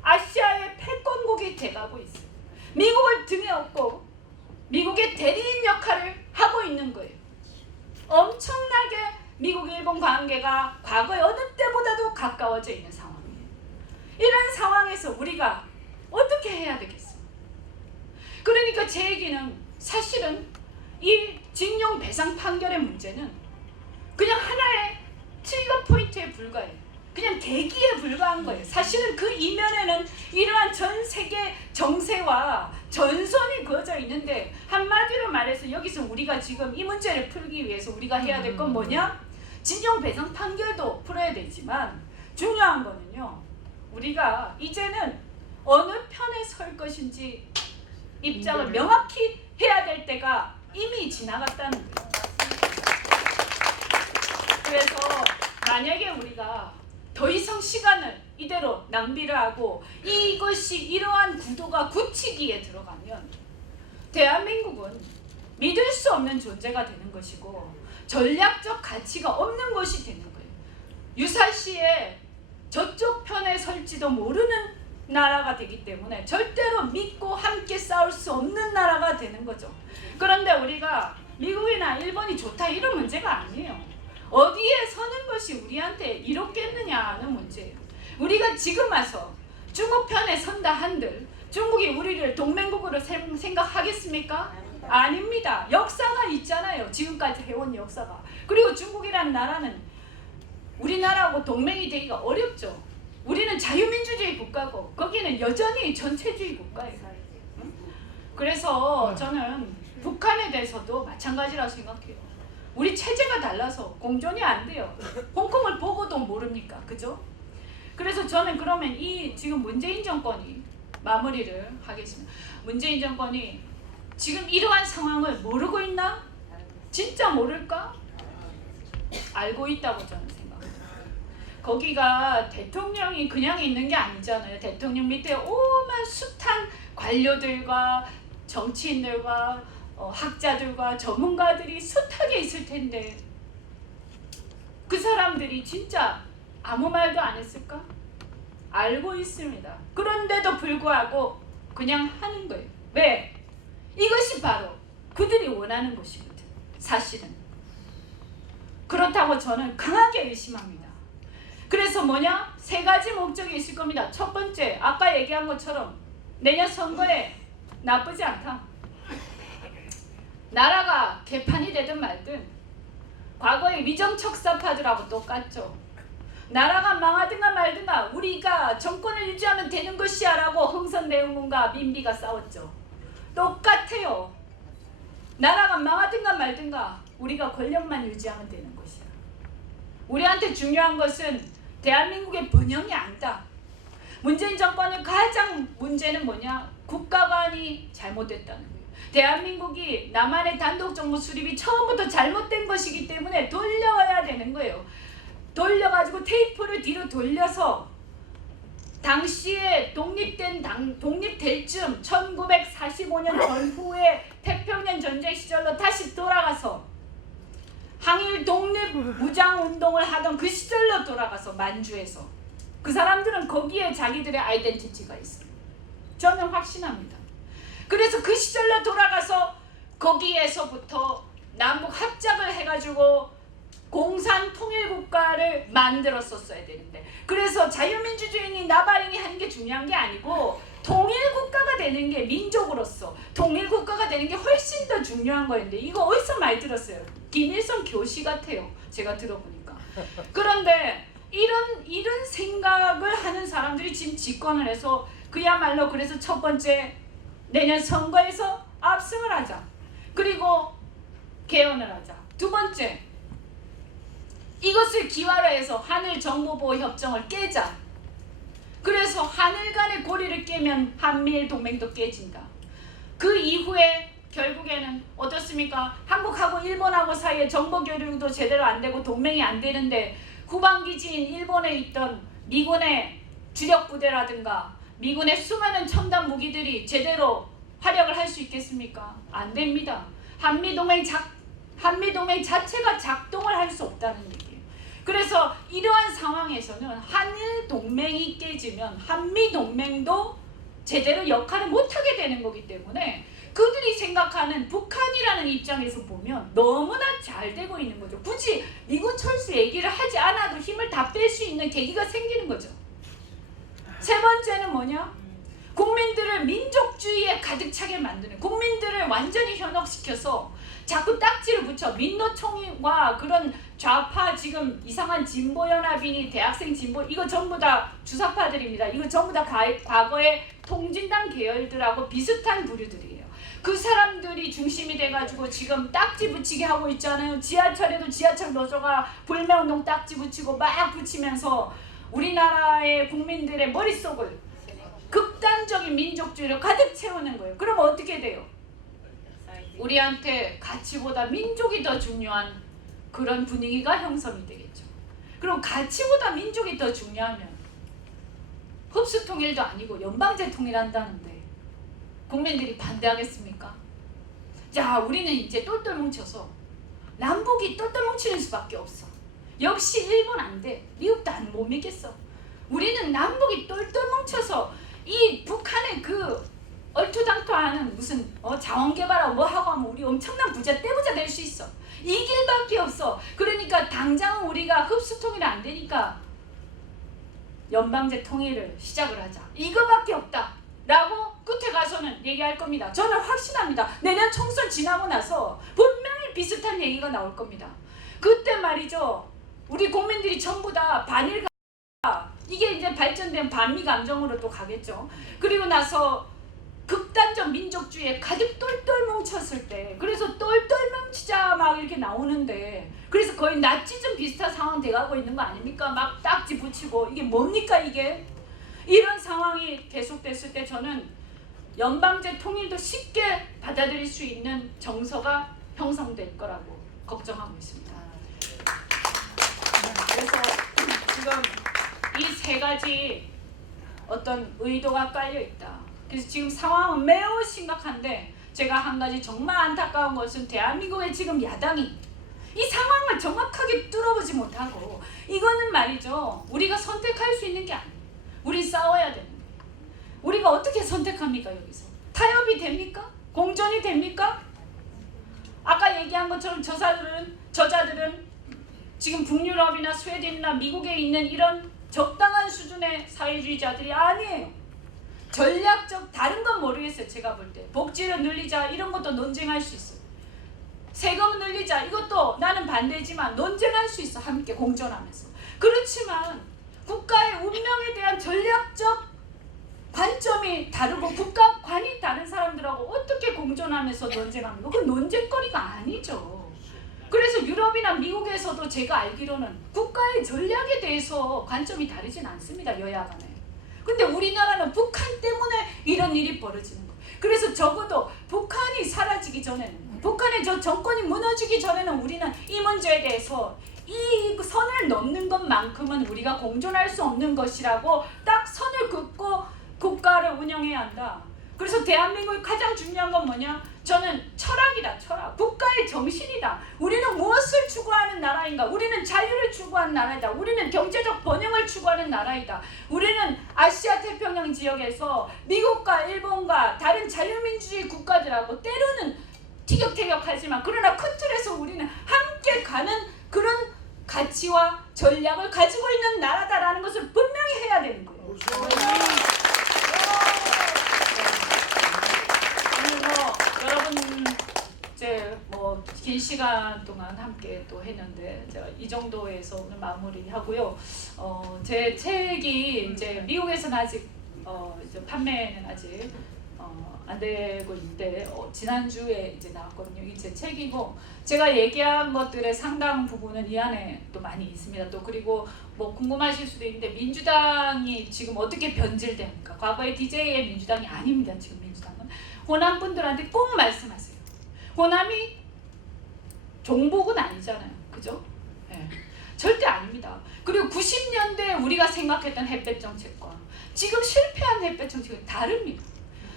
아시아의 패권국이 돼가고 있어요. 미국을 등에 업고 미국의 대리인 역할을 하고 있는 거예요. 엄청나게 미국-일본 관계가 과거의 어느 때보다도 가까워져 있는 상황이에요. 이런 상황에서 우리가 어떻게 해야 되겠어요? 그러니까 제 얘기는 사실은 이 징용 배상 판결의 문제는 그냥 하나의 트리거 포인트에 불과해요. 그냥 계기에 불과한 거예요. 사실은 그 이면에는 이러한 전 세계 정세와 전선이 그어져 있는데, 한마디로 말해서 여기서 우리가 지금 이 문제를 풀기 위해서 우리가 해야 될 건 뭐냐? 징용 배상 판결도 풀어야 되지만 중요한 거는요, 우리가 이제는 어느 편에 설 것인지 입장을 명확히 해야 될 때가 이미 지나갔다는 거예요. 그래서 만약에 우리가 더 이상 시간을 이대로 낭비를 하고 이것이 이러한 구도가 굳히기에 들어가면 대한민국은 믿을 수 없는 존재가 되는 것이고 전략적 가치가 없는 것이 되는 거예요. 유사시에 저쪽 편에 설지도 모르는 나라가 되기 때문에 절대로 믿고 함께 싸울 수 없는 나라가 되는 거죠. 그런데 우리가 미국이나 일본이 좋다 이런 문제가 아니에요. 어디에 서는 것이 우리한테 이롭겠느냐 하는 문제예요. 우리가 지금 와서 중국 편에 선다 한들 중국이 우리를 동맹국으로 생각하겠습니까? 아닙니다. 역사가 있잖아요. 지금까지 해온 역사가. 그리고 중국이라는 나라는 우리나라하고 동맹이 되기가 어렵죠. 우리는 자유민주주의 국가고 거기는 여전히 전체주의 국가예요. 그래서 저는 북한에 대해서도 마찬가지라고 생각해요. 우리 체제가 달라서 공존이 안 돼요. 홍콩을 보고도 모릅니까? 그죠? 그래서 저는 그러면 이 지금 문재인 정권이 마무리를 하겠습니다. 문재인 정권이 지금 이러한 상황을 모르고 있나? 진짜 모를까? 알고 있다고 저는 생각합니다. 거기가 대통령이 그냥 있는 게 아니잖아요. 대통령 밑에 오만 숱한 관료들과 정치인들과 학자들과 전문가들이 숱하게 있을 텐데 그 사람들이 진짜 아무 말도 안 했을까? 알고 있습니다. 그런데도 불구하고 그냥 하는 거예요. 왜? 이것이 바로 그들이 원하는 것이거든. 사실은. 그렇다고 저는 강하게 의심합니다. 그래서 뭐냐? 3가지 목적이 있을 겁니다. 첫 번째, 아까 얘기한 것처럼 내년 선거에 나쁘지 않다. 나라가 개판이 되든 말든 과거의 위정척사파들하고 똑같죠. 나라가 망하든가 말든가 우리가 정권을 유지하면 되는 것이야 라고 흥선대원군과 민비가 싸웠죠. 똑같아요. 나라가 망하든가 말든가 우리가 권력만 유지하면 되는 것이야. 우리한테 중요한 것은 대한민국의 번영이 아니다. 문재인 정권의 가장 문제는 뭐냐? 국가관이 잘못됐다는 거예요. 대한민국이 남한의 단독 정부 수립이 처음부터 잘못된 것이기 때문에 돌려야 되는 거예요. 돌려가지고 테이프를 뒤로 돌려서 당시에 독립될 쯤 1945년 전후에 태평양 전쟁 시절로 다시 돌아가서 항일 독립 무장 운동을 하던 그 시절로 돌아가서 만주에서 그 사람들은 거기에 자기들의 아이덴티티가 있어요. 저는 확신합니다. 그래서 그 시절로 돌아가서 거기에서부터 남북 합작을 해가지고 공산 통일국가를 만들었었어야 되는데, 그래서 자유민주주의니 나발이니 하는 게 중요한 게 아니고 통일국가가 되는 게, 민족으로서 통일국가가 되는 게 훨씬 더 중요한 거였는데, 이거 어디서 많이 들었어요? 김일성 교시 같아요, 제가 들어보니까. 그런데 이런 생각을 하는 사람들이 지금 집권을 해서 그야말로, 그래서 첫 번째 내년 선거에서 압승을 하자, 그리고 개헌을 하자. 두 번째, 이것을 기화로 해서 한일 정보보호 협정을 깨자. 그래서 하늘 간의 고리를 깨면 한미일 동맹도 깨진다. 그 이후에 결국에는 어떻습니까? 한국하고 일본하고 사이에 정보 교류도 제대로 안 되고 동맹이 안 되는데, 후방기지인 일본에 있던 미군의 주력 부대라든가 미군의 수많은 첨단 무기들이 제대로 활약을 할 수 있겠습니까? 안 됩니다. 한미동맹 자체가 작동을 할 수 없다는 얘기예요. 그래서 이러한 상황에서는 한일 동맹이 깨지면 한미 동맹도 제대로 역할을 못하게 되는 거기 때문에, 그들이 생각하는 북한이라는 입장에서 보면 너무나 잘 되고 있는 거죠. 굳이 미군 철수 얘기를 하지 않아도 힘을 다 뺄 수 있는 계기가 생기는 거죠. 세 번째는 뭐냐? 국민들을 민족주의에 가득 차게 만드는, 국민들을 완전히 현혹시켜서 자꾸 딱지를 붙여, 민노총과 그런 좌파, 지금 이상한 진보연합이니 대학생 진보, 이거 전부 다 주사파들입니다. 이거 전부 다 과거의 통진당 계열들하고 비슷한 부류들이에요. 그 사람들이 중심이 돼가지고 지금 딱지 붙이게 하고 있잖아요. 지하철에도 지하철 노조가 불매운동 딱지 붙이고 막 붙이면서 우리나라의 국민들의 머릿속을 극단적인 민족주의로 가득 채우는 거예요. 그럼 어떻게 돼요? 우리한테 가치보다 민족이 더 중요한 그런 분위기가 형성이 되겠죠. 그럼 가치보다 민족이 더 중요하면 흡수 통일도 아니고 연방제 통일한다는데 국민들이 반대하겠습니까? 자, 우리는 이제 똘똘 뭉쳐서 남북이 똘똘 뭉치는 수밖에 없어. 역시 일본 안 돼. 미국도 못 믿겠어. 우리는 남북이 똘똘 뭉쳐서 이 북한의 그 얼토당토하는 무슨 자원 개발하고 뭐 하고 하면 우리 엄청난 떼부자 될 수 있어. 이 길밖에 없어. 그러니까 당장은 우리가 흡수 통일이 안 되니까 연방제 통일을 시작을 하자. 이거밖에 없다 라고 끝에 가서는 얘기할 겁니다. 저는 확신합니다. 내년 총선 지나고 나서 분명히 비슷한 얘기가 나올 겁니다. 그때 말이죠, 우리 국민들이 전부 다 반일, 이게 이제 발전된 반미 감정으로 또 가겠죠. 그리고 나서 극단적 민족주의에 가득 똘똘 뭉쳤을 때, 그래서 똘똘 뭉치자 막 이렇게 나오는데, 그래서 거의 나치즘 비슷한 상황 돼가고 있는 거 아닙니까? 막 딱지 붙이고, 이게 뭡니까 이게? 이런 상황이 계속됐을 때 저는 연방제 통일도 쉽게 받아들일 수 있는 정서가 형성될 거라고 걱정하고 있습니다. 그래서 지금 이 세 가지 어떤 의도가 깔려 있다. 그래서 지금 상황은 매우 심각한데, 제가 한 가지 정말 안타까운 것은 대한민국의 지금 야당이 이 상황을 정확하게 뚫어보지 못하고, 이거는 말이죠, 우리가 선택할 수 있는 게 아니에요. 우리 싸워야 되는 거예요. 우리가 어떻게 선택합니까? 여기서 타협이 됩니까? 공존이 됩니까? 아까 얘기한 것처럼 저자들은 지금 북유럽이나 스웨덴이나 미국에 있는 이런 적당한 수준의 사회주의자들이 아니에요. 전략적 다른 건 모르겠어요. 제가 볼 때 복지를 늘리자 이런 것도 논쟁할 수 있어요. 세금 늘리자 이것도 나는 반대지만 논쟁할 수 있어. 함께 공존하면서. 그렇지만 국가의 운명에 대한 전략적 관점이 다르고 국가관이 다른 사람들하고 어떻게 공존하면서 논쟁합니까? 그건 논쟁거리가 아니죠. 그래서 유럽이나 미국에서도 제가 알기로는 국가의 전략에 대해서 관점이 다르진 않습니다. 여야 간에. 근데 우리나라는 북한 때문에 이런 일이 벌어지는 거예요. 그래서 적어도 북한이 사라지기 전에는, 북한의 저 정권이 무너지기 전에는 우리는 이 문제에 대해서 이 선을 넘는 것만큼은 우리가 공존할 수 없는 것이라고 딱 선을 긋고 국가를 운영해야 한다. 그래서 대한민국의 가장 중요한 건 뭐냐? 저는 철학이다. 철학. 국가의 정신이다. 우리는 무엇을 추구하는 나라인가? 우리는 자유를 추구하는 나라이다. 우리는 경제적 번영을 추구하는 나라이다. 우리는 아시아 태평양 지역에서 미국과 일본과 다른 자유민주주의 국가들하고 때로는 티격태격하지만 그러나 큰 틀에서 우리는 함께 가는 그런 가치와 전략을 가지고 있는 나라다라는 것을 분명히 해야 되는 거예요. 오늘 여러분 이제 긴 시간 동안 함께 또 했는데 제가 이 정도에서 오늘 마무리하고요. 제 책이 이제 미국에서는 아직 이제 판매는 아직 안 되고 있는데 지난주에 이제 나왔거든요. 이게 제 책이고 제가 얘기한 것들의 상당 부분은 이 안에 또 많이 있습니다. 또 그리고 궁금하실 수도 있는데 민주당이 지금 어떻게 변질됩니까? 과거의 DJ의 민주당이 아닙니다. 지금 민주당은 호남 분들한테 꼭 말씀하세요. 호남이 종북은 아니잖아요. 그죠? 네. 절대 아닙니다. 그리고 90년대 우리가 생각했던 햇볕 정책과 지금 실패한 햇볕 정책은 다릅니다.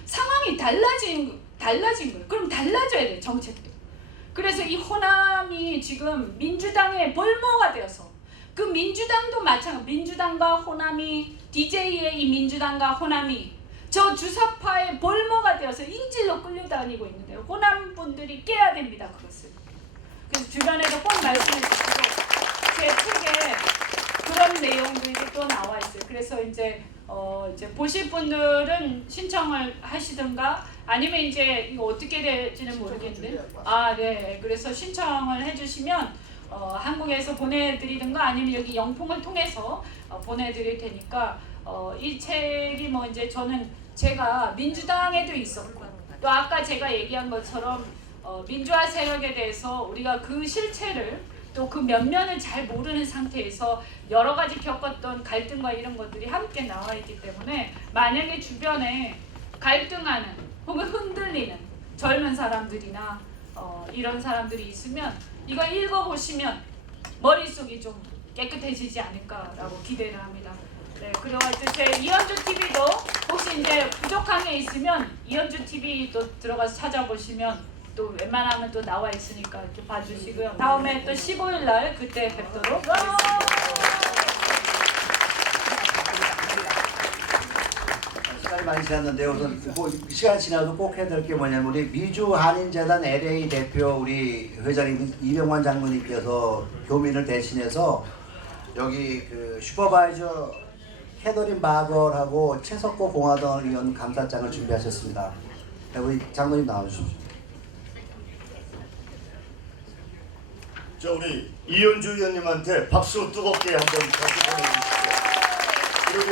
상황이 달라진 거예요. 그럼 달라져야 돼요. 정책도. 그래서 이 호남이 지금 민주당의 볼모가 되어서 그 민주당도 마찬가지. 민주당과 호남이 DJ의 이 민주당과 호남이 저 주사파의 볼모가 되어서 인질로 끌려다니고 있는데요. 호남 분들이 깨야 됩니다. 그것을. 그래서 주변에도 꼭 말씀해 주시고 제 책에 그런 내용들이 또 나와 있어요. 그래서 이제 보실 분들은 신청을 하시든가 아니면 이제 이거 어떻게 될지는 모르겠는데 네. 그래서 신청을 해주시면 한국에서 보내드리든가 아니면 여기 영풍을 통해서 보내드릴 테니까 이 책이 이제 저는 제가 민주당에도 있었고 또 아까 제가 얘기한 것처럼 민주화 세력에 대해서 우리가 그 실체를 또 그 면면을 잘 모르는 상태에서 여러 가지 겪었던 갈등과 이런 것들이 함께 나와 있기 때문에 만약에 주변에 갈등하는 혹은 흔들리는 젊은 사람들이나 이런 사람들이 있으면 이거 읽어보시면 머릿속이 좀 깨끗해지지 않을까라고 기대를 합니다. 네, 그리고 이제 제 이현주 TV도 혹시 이제 부족한 게 있으면 이현주 TV 또 들어가서 찾아보시면 또 웬만하면 또 나와 있으니까 이렇게 봐주시고요. 다음에 또 15일 날 그때 뵙도록 하겠습니다. 시간이 많이 지났는데요. 우선 시간 지나도 꼭 해야 될 게 뭐냐면 우리 미주 한인재단 LA 대표 우리 회장님 이병환 장로님께서 교민을 대신해서 여기 그 슈퍼바이저 캐더린 바걸하고 최석호 공화당 의원 감사장을 준비하셨습니다. 우리 장로님 나와주십시오. 자, 우리 이현주 의원님한테 박수 뜨겁게 한번 보내주십시오. 그리고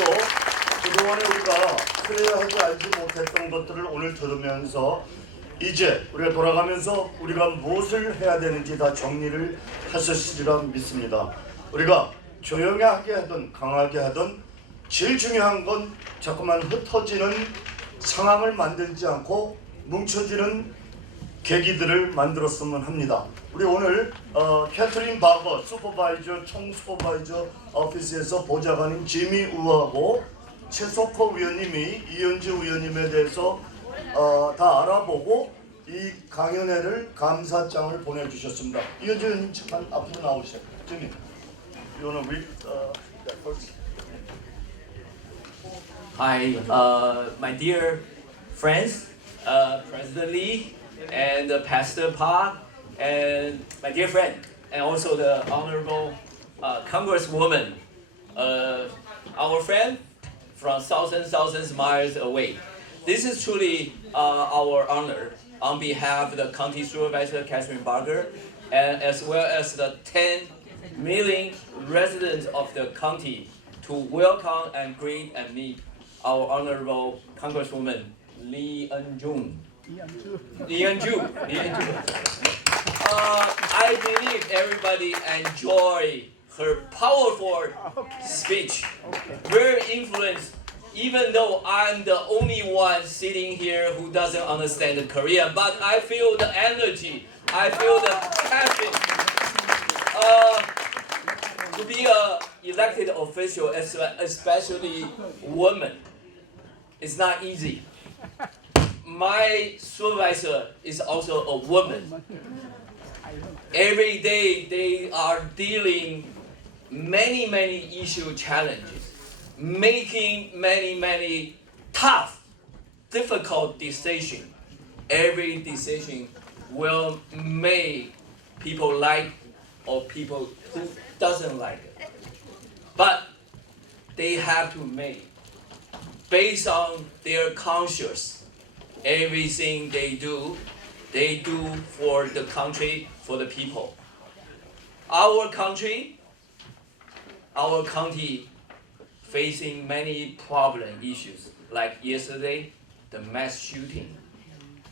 그동안에 우리가 그래야 하지 알지 못했던 것들을 오늘 들으면서 이제 우리가 돌아가면서 우리가 무엇을 해야 되는지 다 정리를 하셨으리라 믿습니다. 우리가 조용하게 하든 강하게 하든 제일 중요한 건 자꾸만 흩어지는 상황을 만들지 않고 뭉쳐지는 계기들을 만들었으면 합니다. 우리 오늘 캐서린 바거 슈퍼바이저 총 슈퍼바이저 오피스에서 보좌관인 지미 우하고 최석호 위원님이 이현주 위원님에 대해서 다 알아보고 이 강연회를 감사장을 보내주셨습니다. 이현주 위원님 잠깐 앞으로 나오세요. 지미, you wanna read that first? Hi, my dear friends, President Lee and Pastor Park, and my dear friend, and also the Honorable Congresswoman, our friend from thousands miles away. This is truly our honor on behalf of the County Supervisor Catherine Barger, and as well as the 10 million residents of the county to welcome and greet and meet our Honorable Congresswoman Lee Eun-jung. Lee Eun-ju. I believe everybody enjoy her powerful speech. Very influenced, even though I'm the only one sitting here who doesn't understand Korean, but I feel the energy, I feel the passion. To be a elected official, especially woman, it's not easy. My supervisor is also a woman. Every day they are dealing many issue challenges, making many tough, difficult decisions. Every decision will make people like or people who doesn't like it. But they have to make, based on their conscience, everything they do for the country, for the people. Our country, our county facing many problem issues, like yesterday, the mass shooting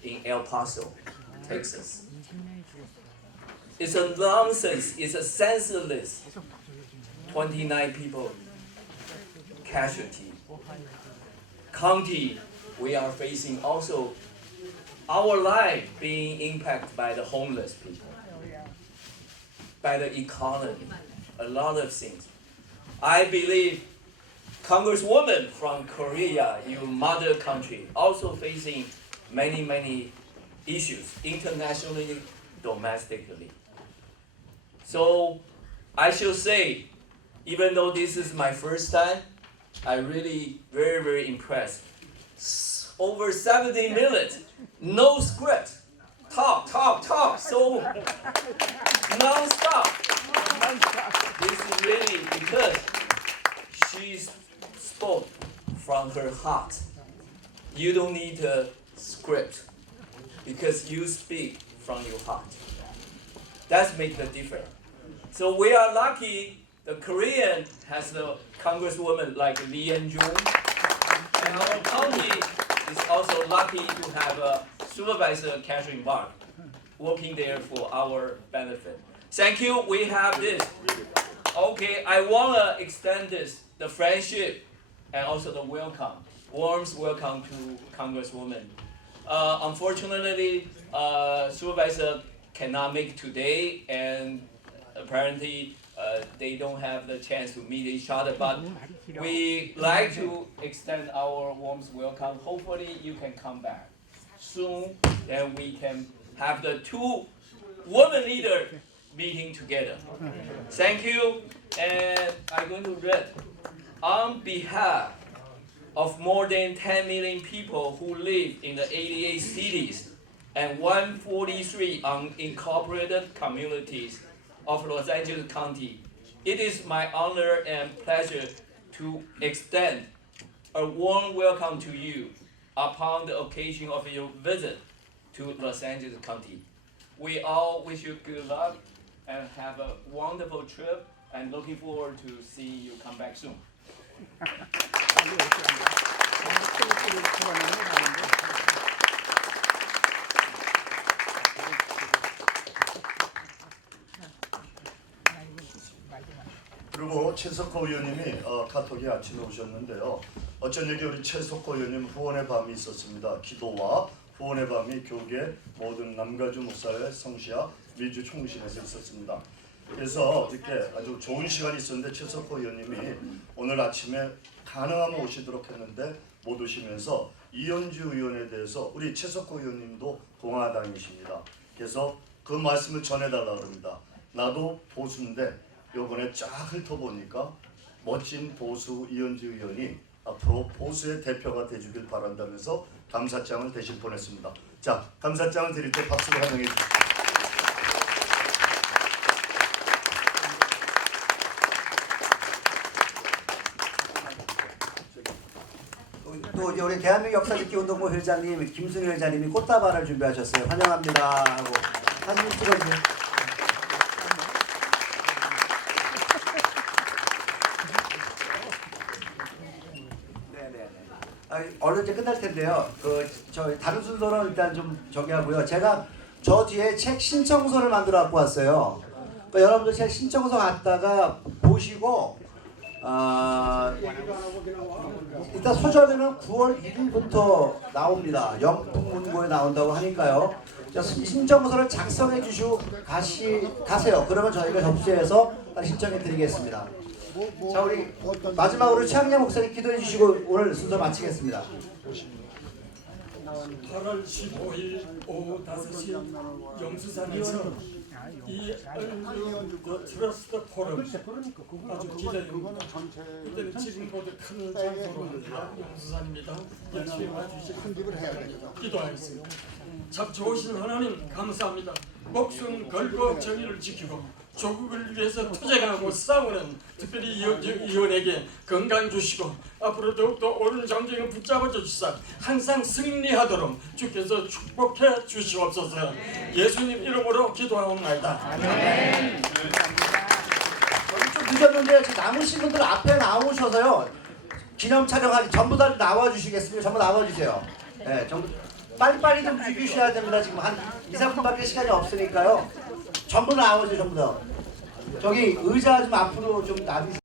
in El Paso, Texas. It's a nonsense, it's a senseless. 29 people casualty. County, we are facing also our life being impacted by the homeless people, by the economy, a lot of things. I believe Congresswoman from Korea, your mother country, also facing many issues, internationally, domestically. So I should say, even though this is my first time, I really very impressed. Over 70 minutes, no script, talk, so non-stop. This is really because she spoke from her heart. You don't need a script because you speak from your heart. That's make the difference. So we are lucky. The Korean has the congresswoman like Lee Yan-jung, and our county is also lucky to have a supervisor Catherine Park working there for our benefit. Thank you. We have this. Okay, I wanna extend this, the friendship, and also the welcome, warm welcome to Congresswoman. Unfortunately, supervisor cannot make today, and apparently they don't have the chance to meet each other. But we like to extend our warm welcome. Hopefully, you can come back soon, and we can have the two women leaders meeting together. Thank you, and I'm going to read on behalf of more than 10 million people who live in the 88 cities and 143 unincorporated communities of Los Angeles County. It is my honor and pleasure to extend a warm welcome to you upon the occasion of your visit to Los Angeles County. We all wish you good luck and have a wonderful trip, and looking forward to seeing you come back soon. 그리고 최석호 의원님이 카톡에 아침에 오셨는데요. 어쩐지 우리 최석호 의원님 후원의 밤이 있었습니다. 기도와 후원의 밤이 교계 모든 남가주 목사의 성시와 미주 총신에서 있었습니다. 그래서 이렇게 아주 좋은 시간이 있었는데 최석호 의원님이 오늘 아침에 가능하면 오시도록 했는데 못 오시면서 이현주 의원에 대해서 우리 최석호 의원님도 공화당이십니다. 그래서 그 말씀을 전해달라고 합니다. 나도 보수인데 요번에 쫙 훑어보니까 멋진 보수 이현주 의원이 앞으로 보수의 대표가 되주길 바란다면서 감사장을 대신 보냈습니다. 자, 감사장을 드릴 때 박수로 환영해 주십시오. 또 이제 우리 대한민국 역사짓기운동부 회장님 김승희 회장님이 꽃다발을 준비하셨어요. 환영합니다 하고 사진 찍어주세요. 얼른 이제 끝날 텐데요. 저 다른 순서는 일단 좀 정리하고요. 제가 저 뒤에 책 신청서를 만들어 갖고 왔어요. 그러니까 여러분들 책 신청서 갖다가 보시고 일단 서점에는 9월 1일부터 나옵니다. 영풍문고에 나온다고 하니까요. 신청서를 작성해 주시고 가세요. 그러면 저희가 접수해서 신청해 드리겠습니다. 자, 우리 마지막으로 최학래 목사님 기도해 주시고 오늘 순서 마치겠습니다. 8월 15일 오후 5시 영수산에서 이 트러스트 포럼 아주 기대됩니다. 그때는 지금보다 큰 장소로 합니다. 영수산입니다. 열심히 와주시고 기도하겠습니다. 참 좋으신 하나님 감사합니다. 목숨 걸고 정의를 지키고 조국을 위해서 투쟁하고 싸우는 특별히 의원에게 건강 주시고 앞으로 더욱더 옳은 정쟁을 붙잡아 주시사 항상 승리하도록 주께서 축복해 주시옵소서. 예수님 이름으로 기도하옵나이다. 좀 늦었는데 지금 남으신 분들 앞에 나오셔서요. 기념 촬영하기 전부 다 나와주시겠습니까? 전부 나와주세요. 네, 전부 빨리빨리 좀 죽이셔야 됩니다. 지금 한 2, 3분밖에 시간이 없으니까요. 전부 나와주세요. 전부 다. 저기 의자 좀 앞으로 좀 놔주세요.